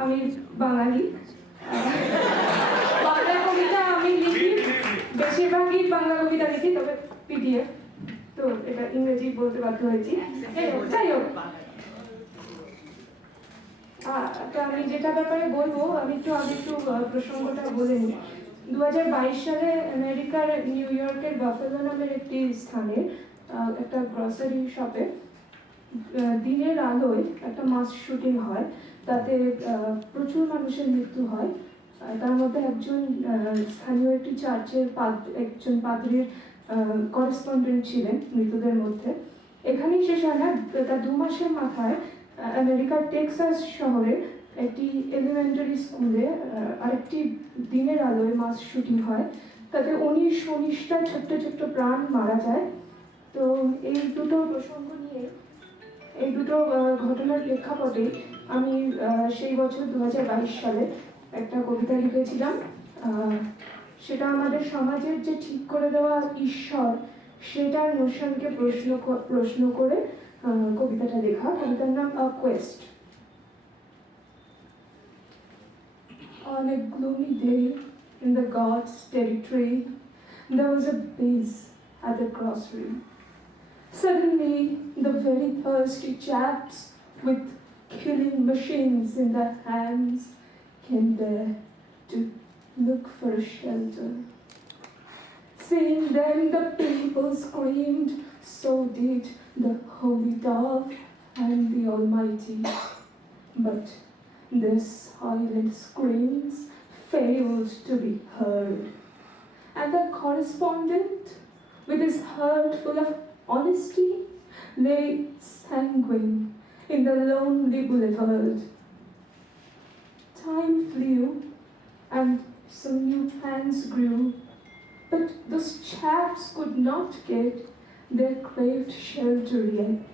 আমি বাঙালি, বাংলা কবিতা আমি লিখি, বেশিরভাগই বাংলা কবিতা লিখি, তবে পিডিএফ, তো এটা ইংরেজি বলতে বাধ্য হয়েছি। যাই হোক, তো আমি যেটা ব্যাপারে বলবো, আমি একটু প্রসঙ্গটা বলে নিই। 2022 সালে আমেরিকার নিউ ইয়র্কের বাফেলো নামের একটি স্থানে একটা গ্রসারি শপে দিনের আলোয় একটা মাস শুটিং হয়। তাতে প্রচুর মানুষের মৃত্যু হয়। তার মধ্যে একজন স্থানীয় একটি চার্চের একজন পাদ্রীর করেসপন্ডেন্ট ছিলেন মৃতদের মধ্যে। এখানেই শেষ হয় না, তার 2 মাসের মাথায় আমেরিকার টেক্সাস শহরে একটি এলিমেন্টারি স্কুলে আরেকটি দিনের আলোয় মাস শুটিং হয়। তাতে 19টা ছোট্ট ছোট্ট প্রাণ মারা যায়। তো এই দুটো প্রসঙ্গ নিয়ে, এই দুটো ঘটনার প্রেক্ষাপটে আমি সেই বছর 2022 সালে একটা কবিতা লিখেছিলাম। সেটা আমাদের সমাজের যে ঠিক করে দেওয়া ঈশ্বর, সেটার নোশনকে প্রশ্ন করে কবিতাটা লেখা। কবিতার নাম আ Quest. On a gloomy day in the God's territory, there was a base at the grocery. Suddenly, the very thirsty chaps with killing machines in their hands came there to look for a shelter. Seeing them, the people screamed, so did the holy dove and the Almighty. But their silent screams failed to be heard. And the correspondent, with his heart full of honesty, lay sanguine in the lonely boulevard. Time flew and some new plans grew, but those chaps could not get their craved shelter yet.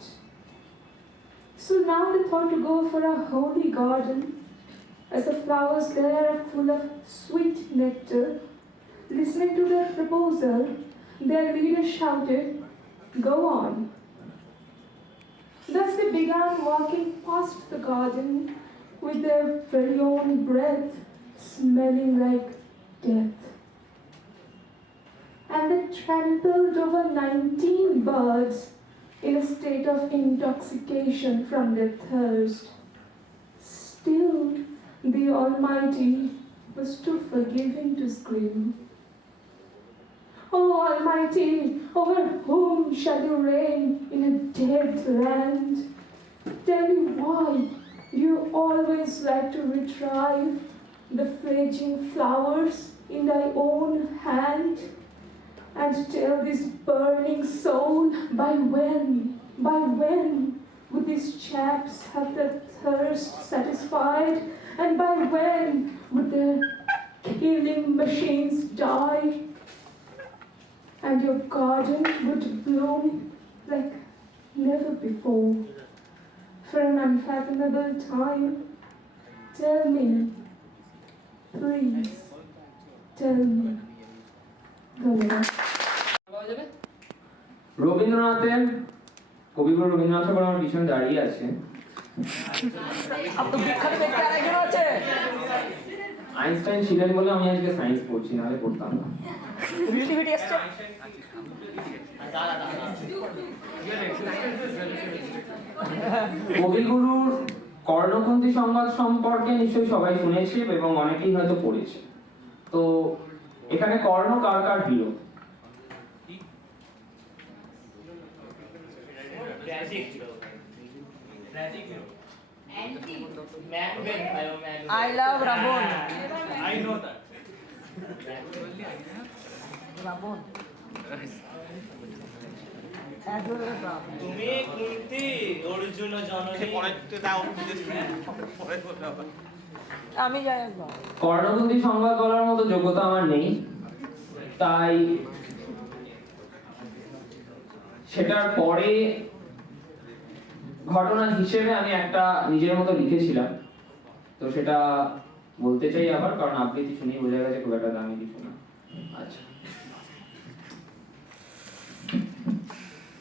So now they thought to go for a holy garden, as the flowers there are full of sweet nectar. Listening to their proposal, their leader shouted, "Go on." Thus they began walking past the garden with their very own breath smelling like death. And they trampled over 19 birds in a state of intoxication from their thirst. Still, the Almighty was too forgiving to scream. "Oh Almighty, over whom shall you reign in a dead land? Tell me why you always like to retrieve the fledgling flowers in thy own hand? And tell this burning soul, by when would these chaps have their thirst satisfied? And by when would their killing machines die? And your garden would bloom like never before for an unfathomable time. Tell me, please, tell me." ধন্যবাদ। রবীন্দ্রনাথের কবিগুরু রবীন্দ্রনাথ ঠাকুর আমার পিছনে দাঁড়িয়ে আছে। Einstein ছিলেন বলে আমি আজকে সায়েন্স পড়ছি, নাহলে পড়তাম না। কবিগুরুর কর্ণকুন্তী সংবাদ সম্পর্কে নিশ্চয়ই সবাই শুনেছে এবং অনেকেই হয়তো পড়েছে। তো এখানে কর্ণ কার কার hero? I love Rabon. I know that. Rabon. তুমি কুন্তি, অর্জুন জননী। আমি যাই একবার। কর্ণকুন্তী সংবাদ বলার মতো যোগ্যতা আমার নেই, তাই সেটার পরে ঘটনা হিসেবে আমি একটা নিজের মতো লিখেছিলাম। তো সেটা বলতে চাই আবার, কারণ আবৃত্তি শুনেই বোঝা গেছে খুব একটা দামি কিছু না। আচ্ছা,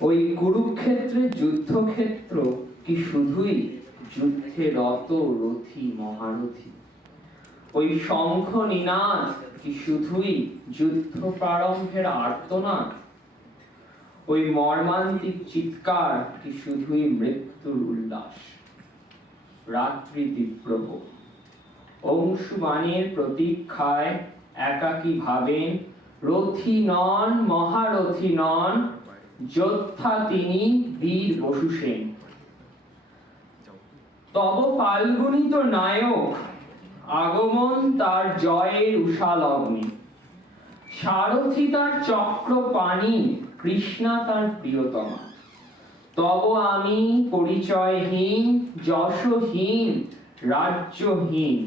ওই কুরুক্ষেত্রের যুদ্ধক্ষেত্র কি শুধুই যুদ্ধে রত রথী মহারথী? ওই শঙ্খ নিনাদ কি শুধুই যুদ্ধ প্রারম্ভের আর্তনাদ? ওই মর্মান্তিক চিৎকার কি শুধুই মৃত্যুর উল্লাস? রাত্রি বিপ্রহ অংশুমানের প্রতীক্ষায় একাকী ভাবেন, রথী নন মহারথী নন, যোদ্ধা তিনি বীর বসু সেন। তব ফাল্গুনিত নায়ক আগমন তার জয়ের উষালগ্নে, সারথি তার চক্র পানি, কৃষ্ণা তার প্রিয়তমা। তব আমি পরিচয়হীন, যশহীন, রাজ্যহীন,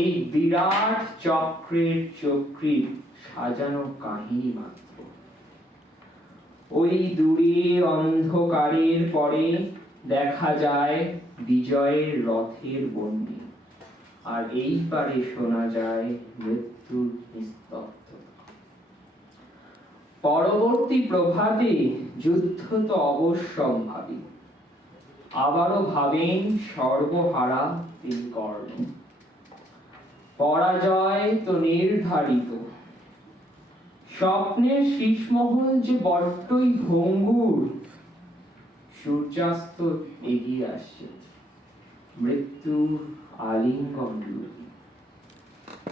এই বিরাট চক্রের চক্রী সাজানো কাহিনী মাত্র। ওই দূরে অন্ধকারের পরে দেখা যায় বিজয়ের রথের বন্যে, আর এই পারে শোনা যায় মৃত্যুর নিস্তব্ধতা। পরবর্তী প্রভাতে যুদ্ধ তো অবশ্যম্ভাবী, আবারও ভাবেন সর্বহারা তিনি কর্ণ। পরাজয় তো নির্ধারিত, স্বপ্নের শীষমহল যে বড্ডই ভঙ্গুর। সূর্যাস্ত এগিয়ে আসছে, মৃত্যুর আলিঙ্গন লুটি।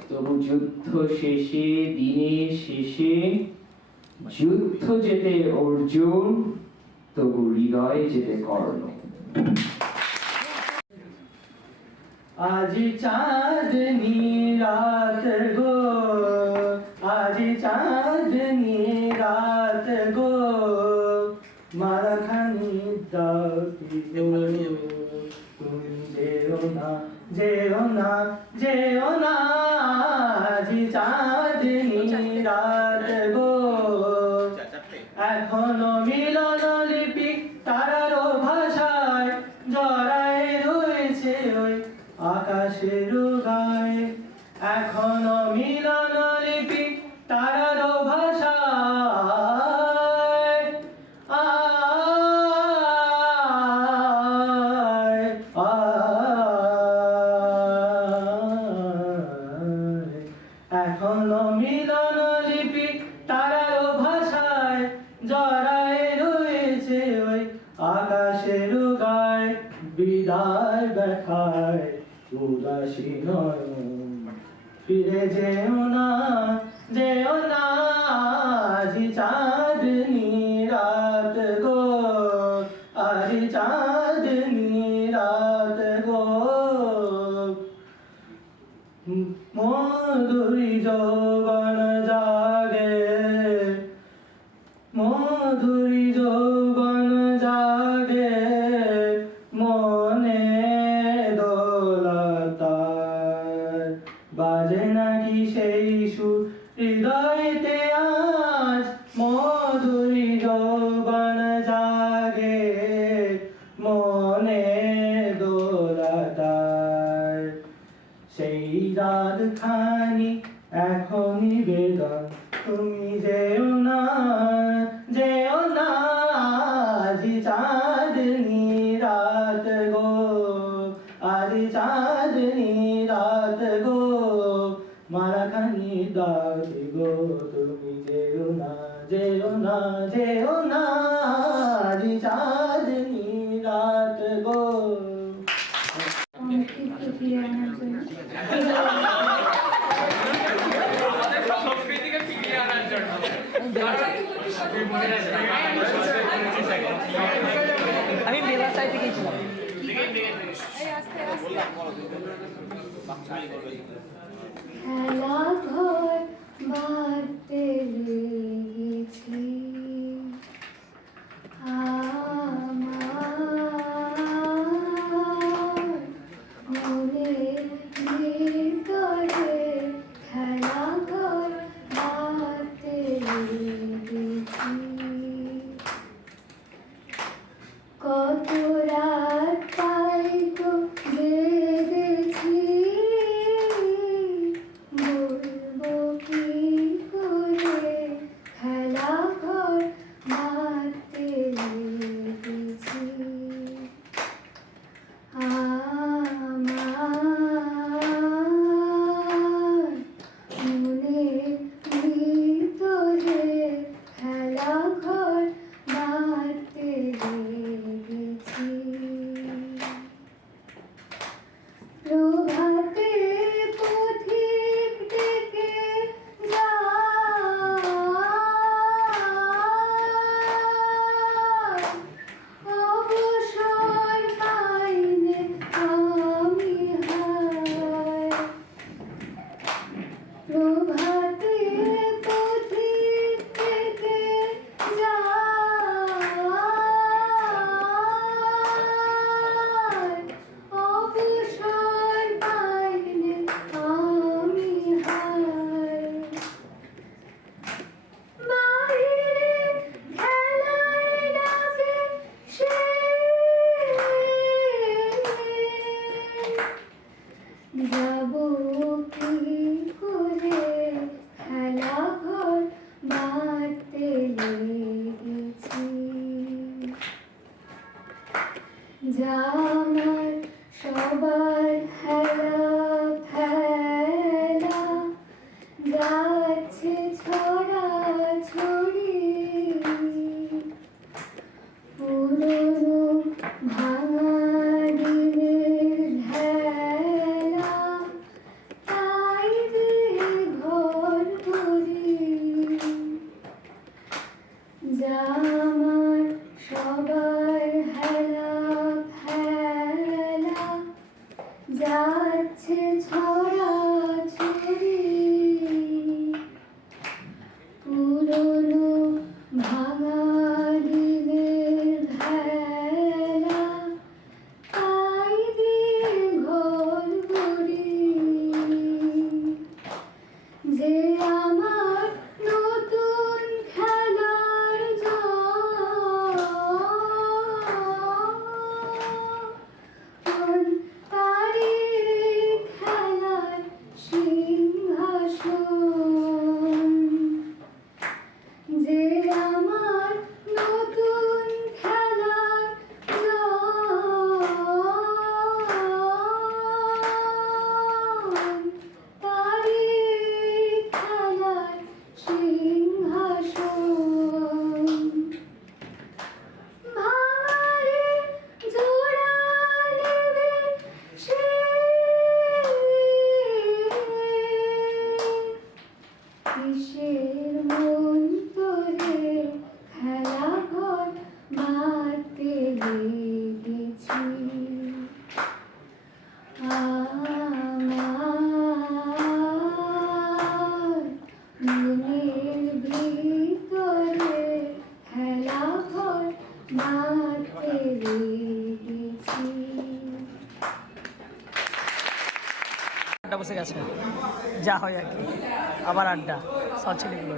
তবু যুদ্ধ শেষে, দিনের শেষে, যুদ্ধ যেতে অর্জুন, তবু হৃদয় যেতে কর্ণ। আজি চাঁদনি রাত গো, আজি চাঁদনি রাত গো, মারাখানি দাওতি গো, তুমি যেও না, যেও না, যেও না, আজি চাঁদনি রাত গো। এখনো মিলন লিপি তারার ভাষায় জড়ায় রয়েছে ওই আকাশের গায়ে। এখনো মিলন লিপি তারার ভাষায়, আয় আয়। এখনো মিলন লিপি তারার ভাষায় জড়ায় রয়েছে ওই আকাশের গায়ে। বিদায় দেখায় উদাসী নয়ন, ফিরে যেও না, যেও না, আজি চাঁদনি রাত গো, আজি চাঁদনি রাত গো। মধুরী যৌবন জাগে, মধুরী যৌবন জাগে, মনে দোলতার বাজে নাকি সেই সুর হৃদয়তে আজ। মধুরী যৌবন জাগে, মনে দোলতার সেই রাত খানি এখনই বেদন। তুমি যেও না, যেও না, আজি চাঁদনি রাত গো, আজি চাঁদনি রাত গো, মারাখানি দাওতি গো, তুমি যেও না, যেও না, যেও না, আজি চাঁদনি রাত গো। সংস্কৃতিকে ফিরিয়ে আনার জন্য আমি বেলা সাইডে গেছিলাম। খেলা ঘর বাড়তে লেগেছি আমার মনের ভিতরে, খেলা ঘর বাড়তে লেগেছি। কত রাত তাই তো জেগেছি, বলবো যা আমার সবার হেলা ফেলা যাচ্ছে ছড়া ছড়ি পুরনো ভাঙা দিনের ঢেলা তাই দিয়ে ঘর করি যা আমার সবার হেলা ফেলা যাচ্ছে ছড়া ছড়ি পুরনো ভাঙা দিনের ভেলা তাই দিয়ে ঘর করি যে আমার নতুন খেলার জন তারি খেলার সিংহাসন যে আমার নতুন খেলার জন তারি খেলার সিংহাসন ভাঙারে জোড়া নেবে সে কিসের মন তোরে খেলা ঘর মারতে লেগেছি আমার মনের ভিতরে খেলা ঘর মারতে লেগেছি। আড্ডা বসে গেছে, যা হয় আর কি, আবার আড্ডা সব ছেলেগুলো।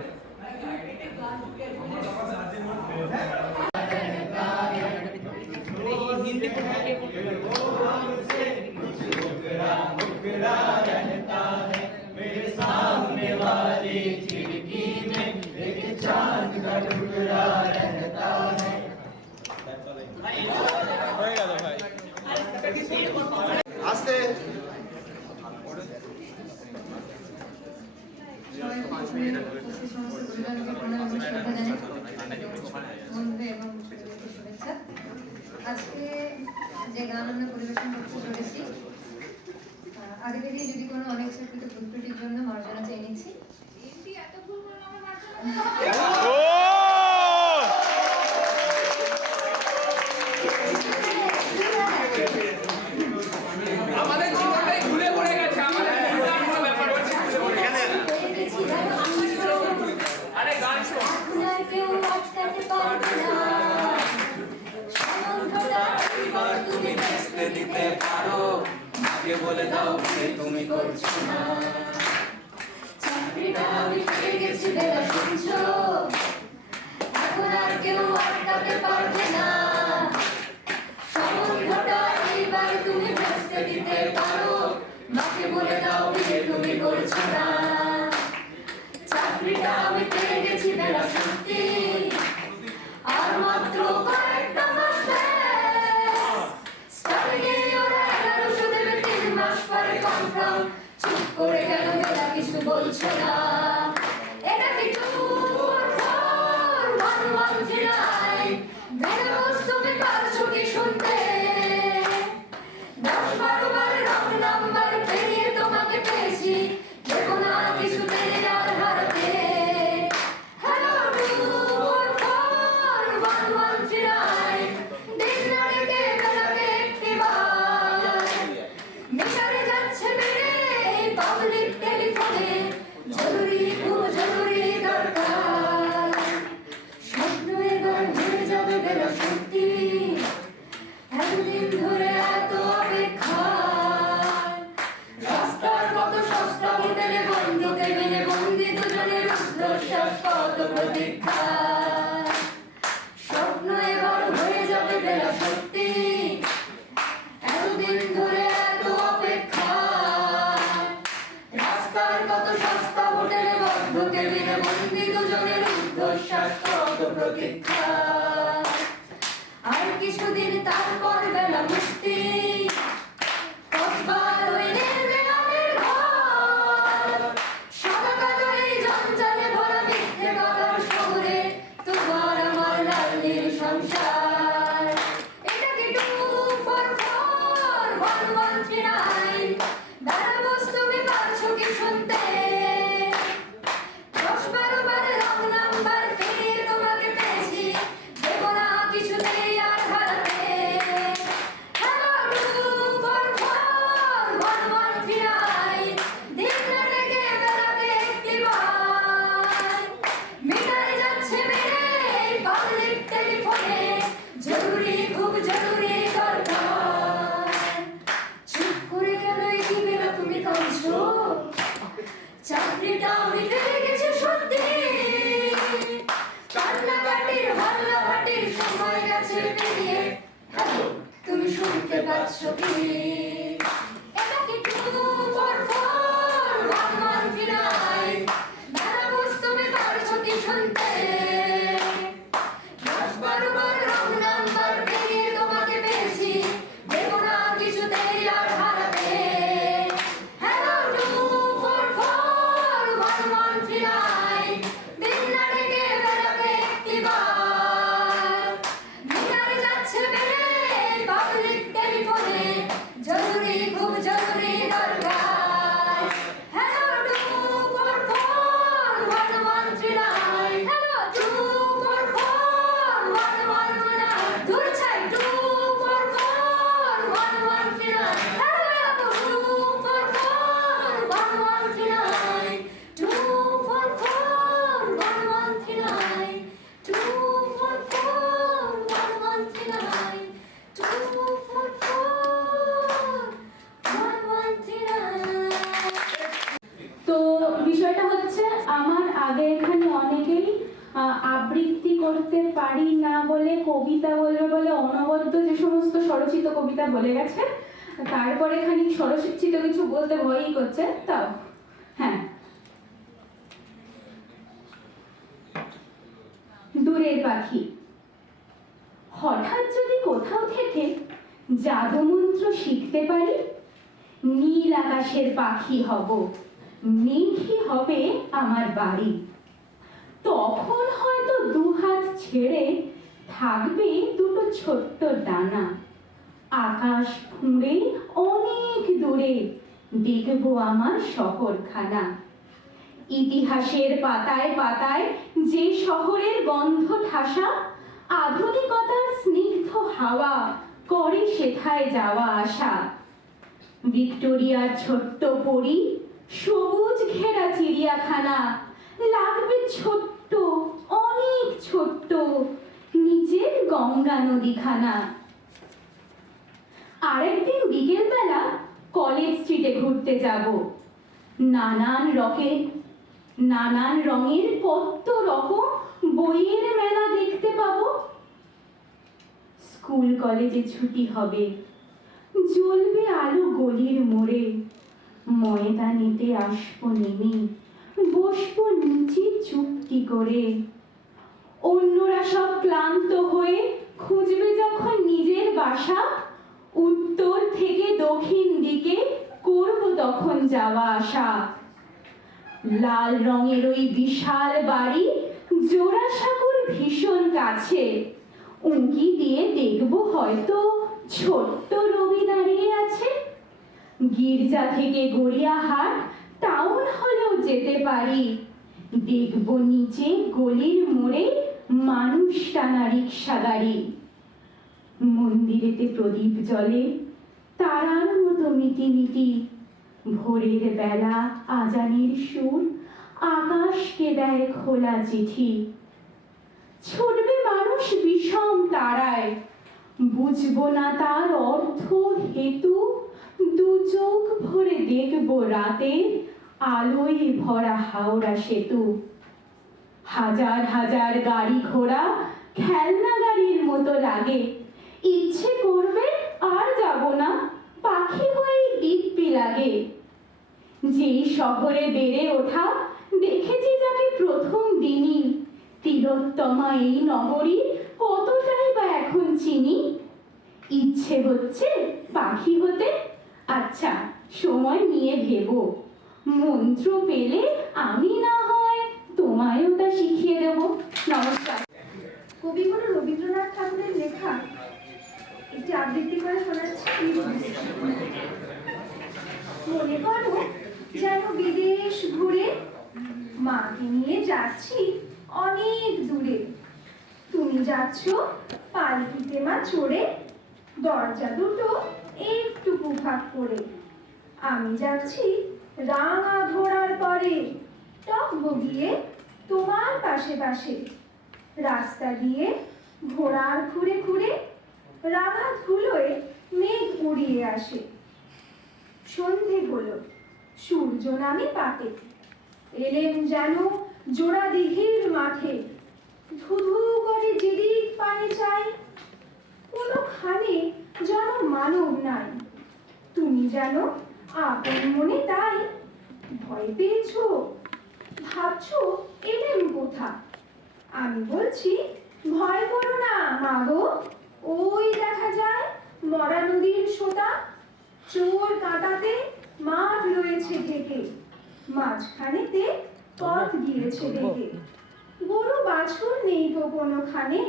আস্তে আজকে যে গান আমরা পরিবেশন করতে চলেছি আগে থেকেই যদি কোনো অনেকক্ষিত ভুল ত্রুটির জন্য মার্জনা চেয়ে নিচ্ছি। আমাদের জীবনটাই ঘুরে পড়ে গেছে, আমাদের ভুলটার কোনো ব্যাপার হচ্ছে না। আরে গান শোন। কেউ আটকাতে পারবে না তুমি বেচতে দিতে পারো আগে বলে দাও তুমি করছো না চাকরিটা আমি পেয়ে গেছি বেলা শুনছো এখন আর কেউ আটকাতে পারবে না সম্বন্ধটা এইবার তুমি বেচতে দিতে পারো মাকে বলে দাও তুমি করছো না চাকরিটা আমি পেয়ে গেছি বেলা সত্যি আর মাত্র কয়েকটা মাস চুপ করে গেল বেলা কিছু বলছো না এটা কি তুমি পারছো কি শুনতে 10-12 বার রং নাম্বার পেরিয়ে তোমাকে পেয়েছি দেখো না কিছু পেরে আর হারাতে হ্যালো 244-1139 দিন না রেখে বেলাকে একটিবার মিটারে যাচ্ছে বেড়ে পাবলিক টেলিফোনে জরুরি খুব জরুরি দরকার স্বপ্ন এবার হয়ে যাবে বেলা সত্যি এতদিন ধরে এত অপেক্ষা রাস্তার কত সস্তা হোটেলে বন্ধ কেবিনে বন্দি দুজনের উদ্ধশ্বাস কত প্রতীক্ষা স্বপ্ন এবার হয়ে যাবে বেলা সত্যি এতদিন ধরে এত অপেক্ষা রাস্তার কত সস্তা হোটেলে বন্ধ কেবিনে বন্দি দুজনের উদ্ধশ্বাস কত প্রতীক্ষা আর কিছুদিন তারপর বেলা মুক্তি কসবার ওই নির্বেলামের ঘর সাদা কালো এই জঞ্জালে ভরা মিথ্যে কথার শহরে তোমার আমার লাল্লির সংসার এটাকে 2 for 4 1 দাঁড়া বস তুমি পারছো কি শুনতে 10-12 বার রং নাম্বার ফিরিয়ে তোমাকে পেয়েছি দেব না কিছুতেই আর হারাতে হ্যালো 2 for 4 1 দিন রেখে বেড়াতে একটিবার মিটারে যাচ্ছে মেরে পাবলিক টেলিফোনে জরুরি খুব জরুরি দরকার চুপ করে গেল কি বেলা তুমি কাঁদছো চাকরিটা মিটে গেছে সত্যি কান্নাকাটির হাল্লাহাটির সময় গেছে পেরিয়ে হ্যালো তুমি শুনতে পাচ্ছ কি এটা কি 2 for 4 1 বেলা বুঝ তুমি পারছো কি শুনতে 10-12 বার রং নাম্বার পেরিয়ে তোমাকে পেয়েছি দেব না কিছুতেই আর হারাতে হ্যালো 2 for 4 1 দিন না ডেকে বেড়াতে একটিবার মিটারে যাচ্ছে বেড়ে পাবলিক টেলিফোনে জরুরি খুব জরুরি দরকার হ্যালো 2 for 4 1 হ্যালো 2 for 4 1 দূর চাই 2 for 4 1 hello 2 for 4 1 2 for 4 1 2 for 4 1 2 for 4 1 তো বিষয়টা হচ্ছে আমার আগে এখানে অনেকেই আবৃত্তি করতে পারি না বলে কবিতা বলবে বলে অনবদ্য যে সমস্ত স্বরচিত কবিতা বলে গেছে তারপরে খানিক স্বরচিত কিছু বলতে ভয়ই করছে তাও হ্যাঁ দূরের পাখি হঠাৎ যদি কোথাও থেকে জাদুমন্ত্র শিখতে পারি নীল আকাশের পাখি হব মেঘই হবে আমার বাড়ি তখন হয়তো দুহাত ছেড়ে থাকবে দুটো ছোট্ট ডানা আকাশ ফুঁড়ে অনেক দূরে দেখবো আমার শহরখানা ইতিহাসের পাতায় পাতায় যে শহরের গন্ধ ঠাসা আধুনিকতার স্নিগ্ধ হাওয়া করে সেথায় যাওয়া আসা ভিক্টোরিয়ার ছোট্ট পরী সবুজ ঘেরা চিড়িয়াখানা লাগবে ছোট্ট অনেক ছোট্ট নিচের গঙ্গা নদীখানা আরেকদিন বিকেলবেলা কলেজ স্ট্রিটে ঘুরতে যাব নানান রঙের কত রকম বইয়ের মেলা দেখতে পাবো স্কুল কলেজে ছুটি হবে জ্বলবে আলো গলির মোড়ে ময়দানেতে আসবো নেমে বসবো নিচে চুপটি করে অন্যরা সব ক্লান্ত হয়ে খুঁজবে যখন নিজের বাসা উত্তর থেকে দক্ষিণ দিকে করব তখন যাওয়া আসা লাল রঙের ওই বিশাল বাড়ি জোড়াসাঁকোর ভীষণ কাছে উঁকি দিয়ে দেখবো হয়তো ছোট্ট রবি দাঁড়িয়ে আছে গির্জা থেকে গড়িয়াহাট টাউন হলেও যেতে পারি দেখবো নিচে গলির মোড়ে মানুষ টানা রিক্সা গাড়ি মন্দিরেতে প্রদীপ জ্বলে তারার মতো মিটিমিটি ভোরের বেলা আজানের সুর আকাশকে দেয় খোলা চিঠি ছুটবে মানুষ বিষম তারায় বুঝবো না তার অর্থ হেতু দু চোখ ভরে দেখবো রাতে আলোয় ভরা হাওড়া সেতু হাজার হাজার গাড়ি ঘোড়া খেলনা গাড়ির মতো লাগে ইচ্ছে করবে আর যাব না পাখি হয়ে দিব্যি লাগে যেই শহরে বেড়ে ওঠা দেখেছি যাকে প্রথম দিনই তিলোত্তমা এই নগরী কতটাই বা এখন চিনি, ইচ্ছে হচ্ছে পাখি হতে? আচ্ছা, সময় নিয়ে ভেবো, মন্ত্র পেলে আমি না হয় তোমায়ও তা শিখিয়ে দেব। নমস্কার। কবিগুরু রবীন্দ্রনাথ ঠাকুরের লেখা একটি আবৃত্তি করে শোনাচ্ছি। মনে করো যেন বিদেশ ঘুরে মাকে নিয়ে যাচ্ছি অনেক দূরে। তুমি যাচ্ছ পালকিতে মা চড়ে, দরজা দুটো একটু ফাঁক করে। আমি যাচ্ছি রাঙা ঘোড়ার পরে, টক বগিয়ে তোমার পাশে পাশে। রাস্তা দিয়ে ঘোড়ার খুঁড়ে খুঁড়ে রাঙা ধুলোয় মেঘ উড়িয়ে আসে। সন্ধে হলো, সূর্য নামে পাতে, এলেন যেন জোড়া দিঘির মাঠে। ধুধু করে যেদিক পানি চাই, কোনোখানে যেন মানব নাই। তুমি যেন আপন মনে তাই ভয় পেয়েছো, ভাবছো এলেম কোথা। আমি বলছি ভয় করো না মা গো, ওই দেখা যায় মরা নদীর সোতা। চোর কাঁটাতে মাঠ রয়েছে ঢেকে, মাঝখানেতে পথ গিয়েছে ডেকে। গরু বাছুর নেই তো কোনোখানে,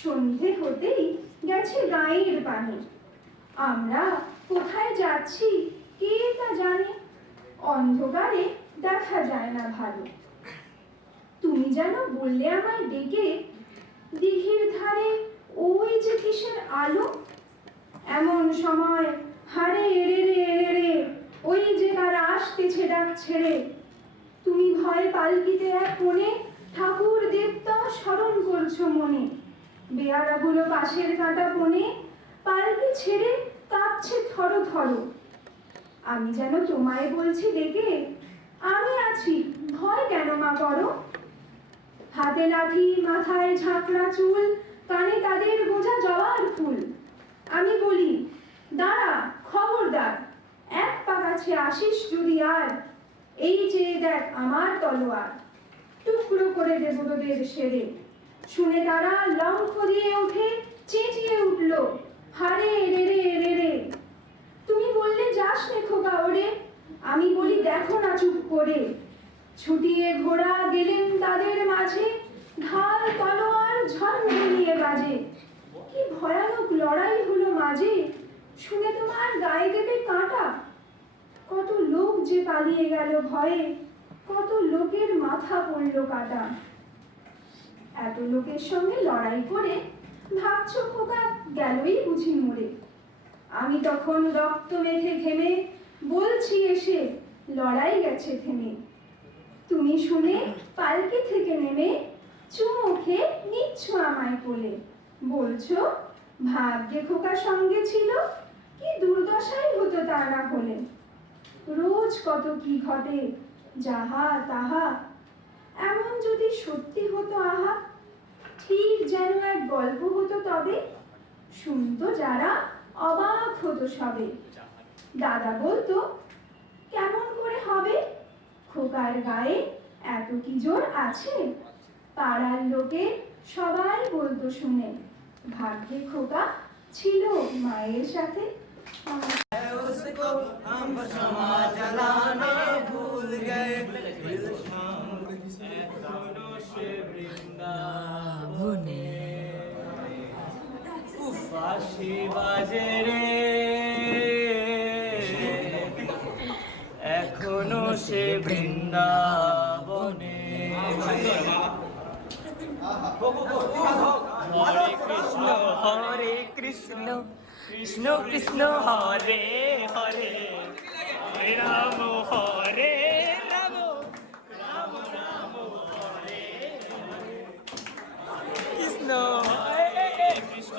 সন্ধে হতেই গেছে গায়ের পানে। আমরা কোথায় যাচ্ছি কে তা জানে, অন্ধকারে দেখা যায় না ভালো। তুমি যেন বললে আমায় ডেকে, দিঘির ধারে ওই যে কিসের আলো। এমন সময় হারে এড়ে রে এড়ে রে, ওই যে কারা আসতেছে ডাক ছেড়ে। তুমি ভয় পালকিতে এক কোণে ঠাকুর দেবতা স্মরণ করছো মনে। বেয়ারাগুলো পাশের কাঁটা কোণে পালকি ছেড়ে কাঁপছে থর থর। আমি যেন তোমায় বলছি ডেকে, আমি আছি ভয় কেন মা করো। হাতে লাঠি, মাথায় ঝাঁকড়া চুল, কানে তাদের গোজা জবার ফুল। আমি বলি দাঁড়া খবরদার, এক পা কাছে আসিস যদি আর, এই চেয়ে দেখ আমার তলোয়ার। টুকরো করে দেব তোদের সেরে। শুনে তারা লম্ফ দিয়ে উঠে চেঁচিয়ে উঠল, হারে রে রে রে রে। তুমি বললে যাস নে খোকা ওরে, আমি বলি দেখো না চুপ করে। ছুটিয়ে ঘোড়া গেলেন তাদের মাঝে, ঢাল তলোয়ার ঝনঝনিয়ে বাজে। কি ভয়ানক লড়াই হলো মাঝে, শুনে তোমার গায়ে দেবে কাঁটা। কত লোক যে পালিয়ে গেল ভয়ে, কত লোকের মাথা পড়ল কাটা। এত লোকের সঙ্গে লড়াই করে ভাবছো খোকা গেলই বুঝি মরে। আমি তখন রক্ত মেখে ঘেমে বলছি এসে, লড়াই গেছে থেমে। তুমি শুনে পালকি থেকে নেমে চুমো খেয়ে নিচ্ছ আমায় কোলে। বলছো ভাগ্যে খোকা সঙ্গে ছিল, কি দুর্দশাই হতো তা না হলে। রোজ কত কি ঘটে যাহা তাহা, এমন যদি সত্যি হতো আহা। ঠিক যেন এক গল্প হতো তবে, শুনতো যারা অবাক হতো সবে। দাদা বলতো কেমন করে হবে, খোকার গায়ে এত কি জোর আছে। পাড়ার লোকে সবাই বলতো শুনে, ভাগ্যে খোকা ছিল মায়ের সাথে। এখনো সে বৃন্দাবনে। হরে কৃষ্ণ হরে কৃষ্ণ, কৃষ্ণ কৃষ্ণ হরে হরে, হরে রাম হরে রাম, রাম রাম হরে হরে। কৃষ্ণ হরে কৃষ্ণ,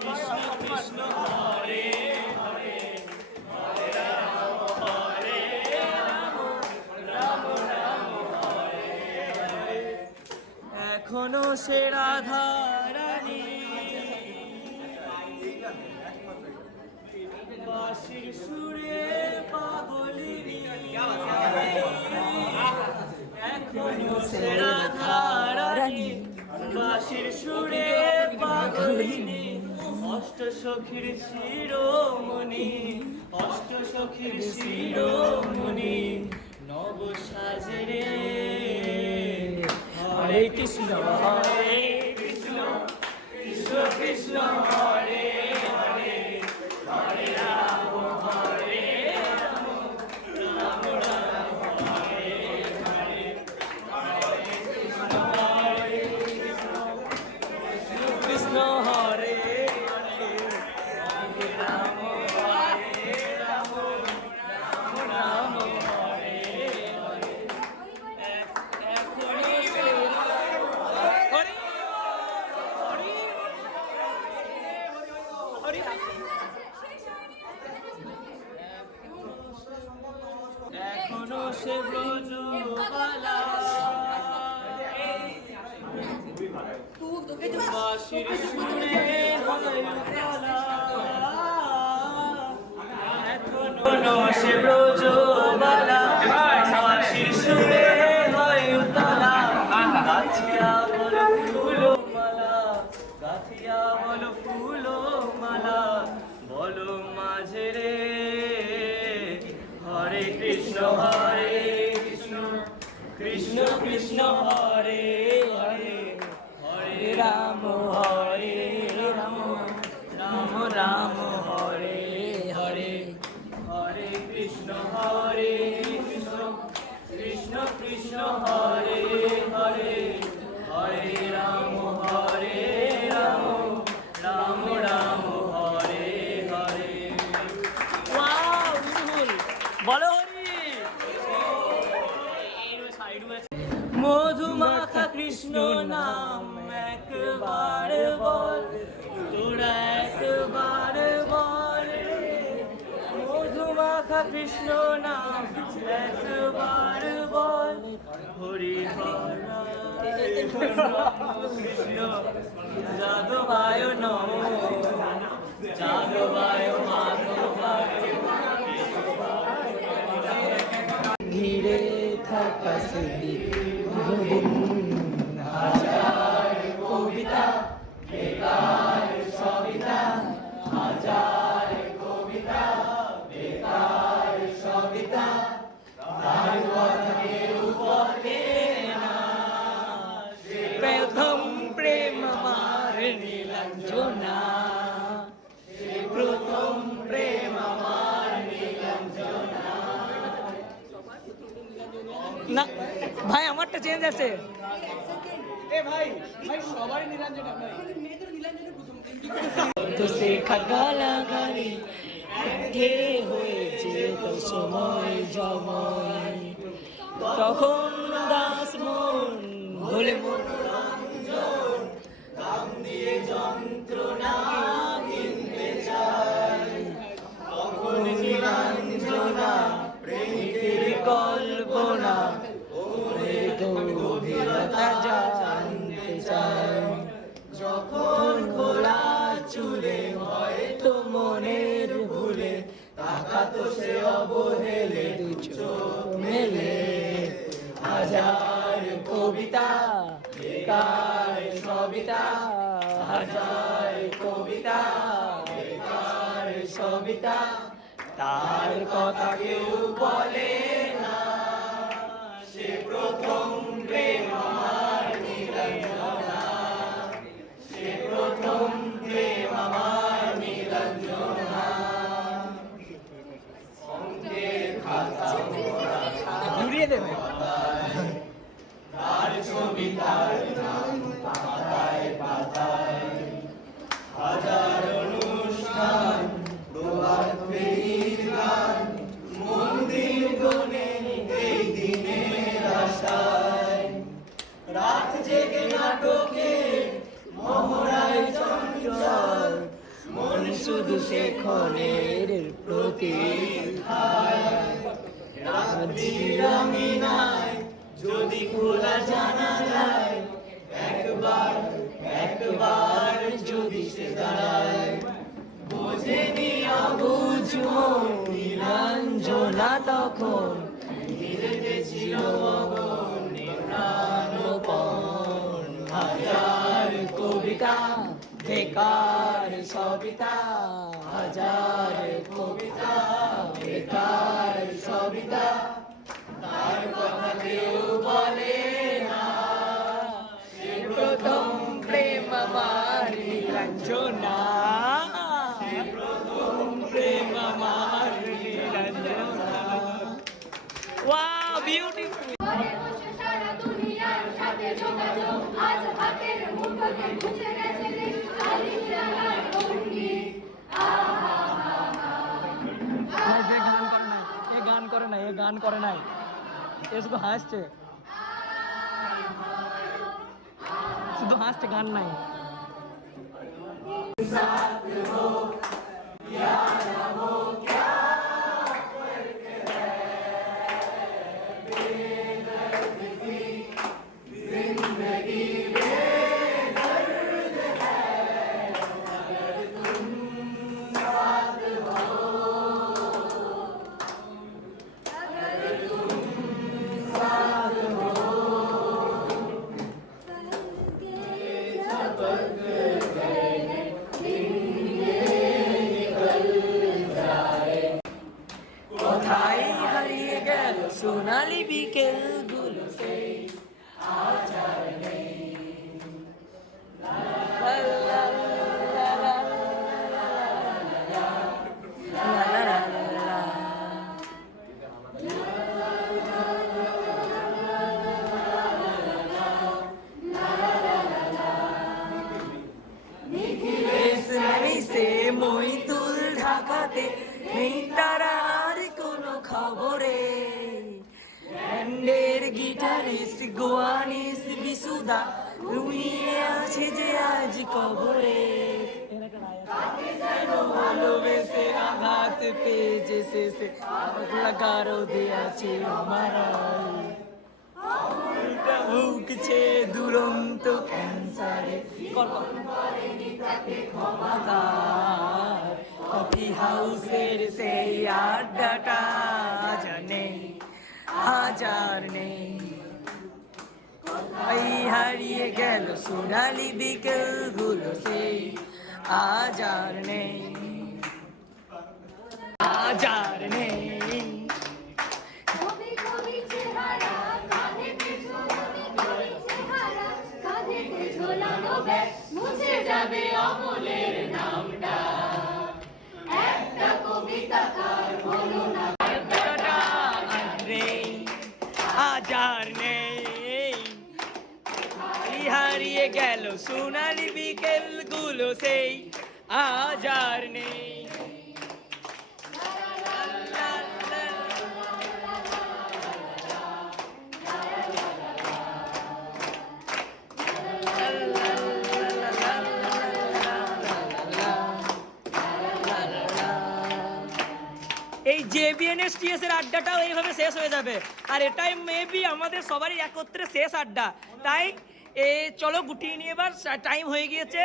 কৃষ্ণ কৃষ্ণ হরে হরে, হরে রাম হরে রাম, রাম রাম হরে হরে। এখনো সে রাধা রানী, বাঁশির সুরে পাগলিনী। এখনো সে রাধা রানী, বাঁশির সুরে পাগলিনী। কালিনী অষ্ট সখীর শিরোমণি অষ্ট সখীর শিরোমণি নব সাজরে হরে কৃষ্ণ হরে কৃষ্ণ কৃষ্ণ কৃষ্ণ হরে হরে হরে রাম হরে রাম রাম রাম হরে হরে হরে কৃষ্ণ হরে কৃষ্ণ কৃষ্ণ হরে হরে হরে রাম হরে রাম রাম রাম হরে হরে এখনই হরি হরি হরি এখনো সে ব্রজবালা বাঁশির সুরে হয় উতলা এখনো সে ব্রজবালা বাঁশির সুরে হয় উতলা গাছিয়া বলো ফুলো মালা গাছিয়া বলো ফুলো মালা বলো মাঝে রে হরে কৃষ্ণ কৃষ্ণ কৃষ্ণ হরে হরে হরে রাম রাম রাম হরে হরে হরে কৃষ্ণ কৃষ্ণ কৃষ্ণ কৃষ্ণ হরে হরে হরে রাম রাম রাম রাম হরে হরে ওয়াও বিউটিফুল বলো মধুমাখা কৃষ্ণ নাম একবার বল তোরা একবার বল মধুমাখা কৃষ্ণ নাম একবার বল হরি কৃষ্ণ যাদবায় নম যাদবায় মাধবায় ঘিরে থাকা স্মৃতি হাজার কবিতা বেকার সবিতা হাজার কবিতা বেকার সবিতা তার কথা কেউ বলে না প্রথম প্রেম আমার নীলাঞ্জনা প্রথম প্রেম আমার নীলাঞ্জনা না ভাই আমারটা চেঞ্জ আছে এ ভাই ভাই সবারই নীলাঞ্জনা ভাই মেয়েদের নীলাঞ্জনা প্রথম তো শেখা গালাগালি কে হয়েছে তো সময় জময় তখন দাস মন ভোলে মনোরঞ্জন কাম দিয়ে যন্ত্রণা কিনতে চায় তখন নীলাঞ্জনা প্রেমিকের কল্পনা ওরে গভীরতা জানতে চায় যখন খোলা চুলে হয়তো মনের ভুলে তাকাতো সে অবহেলে দু চোখ মেলে হাজার কবিতা বেকার সবিতা হাজার কবিতা বেকার সবিতা তার কথা কেউ বলে না সে প্রথম প্রেম আমার নীলাঞ্জনা সে প্রথম প্রেম আমার নীলাঞ্জনা অঙ্কের খাতা ঘুরিয়ে দেবে তার ছবি তার নাম পাতায় পাতায় হাজার অনুষ্ঠান প্রভাত ফেরির গান মন্দির গনে এই দিনের আশায় রাত জেগে নাটকে মহড়ায় চঞ্চল মন শুধু সে ক্ষণের প্রতীক্ষায় রাত্রির আঙিনায় যদি খোলা জানালায় একবার একবার যদি সে দাঁড়ায় বোঝেনি অবুঝ মন নীলাঞ্জনা তখন নীলেতে ছিল অগণে প্রাণপণ হাজার কবিতা বেকার কার সবিতা হাজার কবিতা বেকার সবিতা তার কথা কেউ বলে না সে প্রথম প্রেম আমার নীলাঞ্জনা সে প্রথম প্রেম আমার নীলাঞ্জনা ওয়াও বিউটিফুল সারা দুনিয়ার সাথে যোগাযোগ আজ হাতের মুঠোতে মুছে গেছে আলি জানার অগ্নি গান করে না এ গান করে নাই এ শুধু হাসছে গান নাই কোথায় হারিয়ে গেল সোনালি বিকেল গুলো সেই আজ আর নেই লা লা লা লা লা লা লা। মইতুল ঢাকাতে নেই তারার কোনো খবরে ব্যান্ডের গিটারিস্ট গোয়ানিস বিশুদা রুইয়ে আছে যে আজ কবরে ভালোবেসে আঘাত পেয়েছে শেষে লাগারও দিয়েছে আমার ভুগছে দুরন্ত ক্যান্সারে কফি হাউসের সেই আড্ডাটা জানে হাজার নেই কোথায় হারিয়ে গেল সোনালি বিকেল গুলো সেই আজ আর নেই আজ আর নেই কবি কবি চেহারা কাঁধেতে ঝোলানো কবি চেহারা কাঁধেতে ঝোলানো ব্যাগ মুছে যাবে অমলের নামটা একটা কবিতা কার বলো না আজ আর নেই হারিয়ে গেল সোনালি বিকেল গুলো সেই আজ আর নেই এই JBNSTS এর আড্ডাটাও এইভাবে শেষ হয়ে যাবে আর এটাই মেবি আমাদের সবারই একত্রে শেষ আড্ডা তাই চলো গুটিয়ে নিয়ে এবার টাইম হয়ে গিয়েছে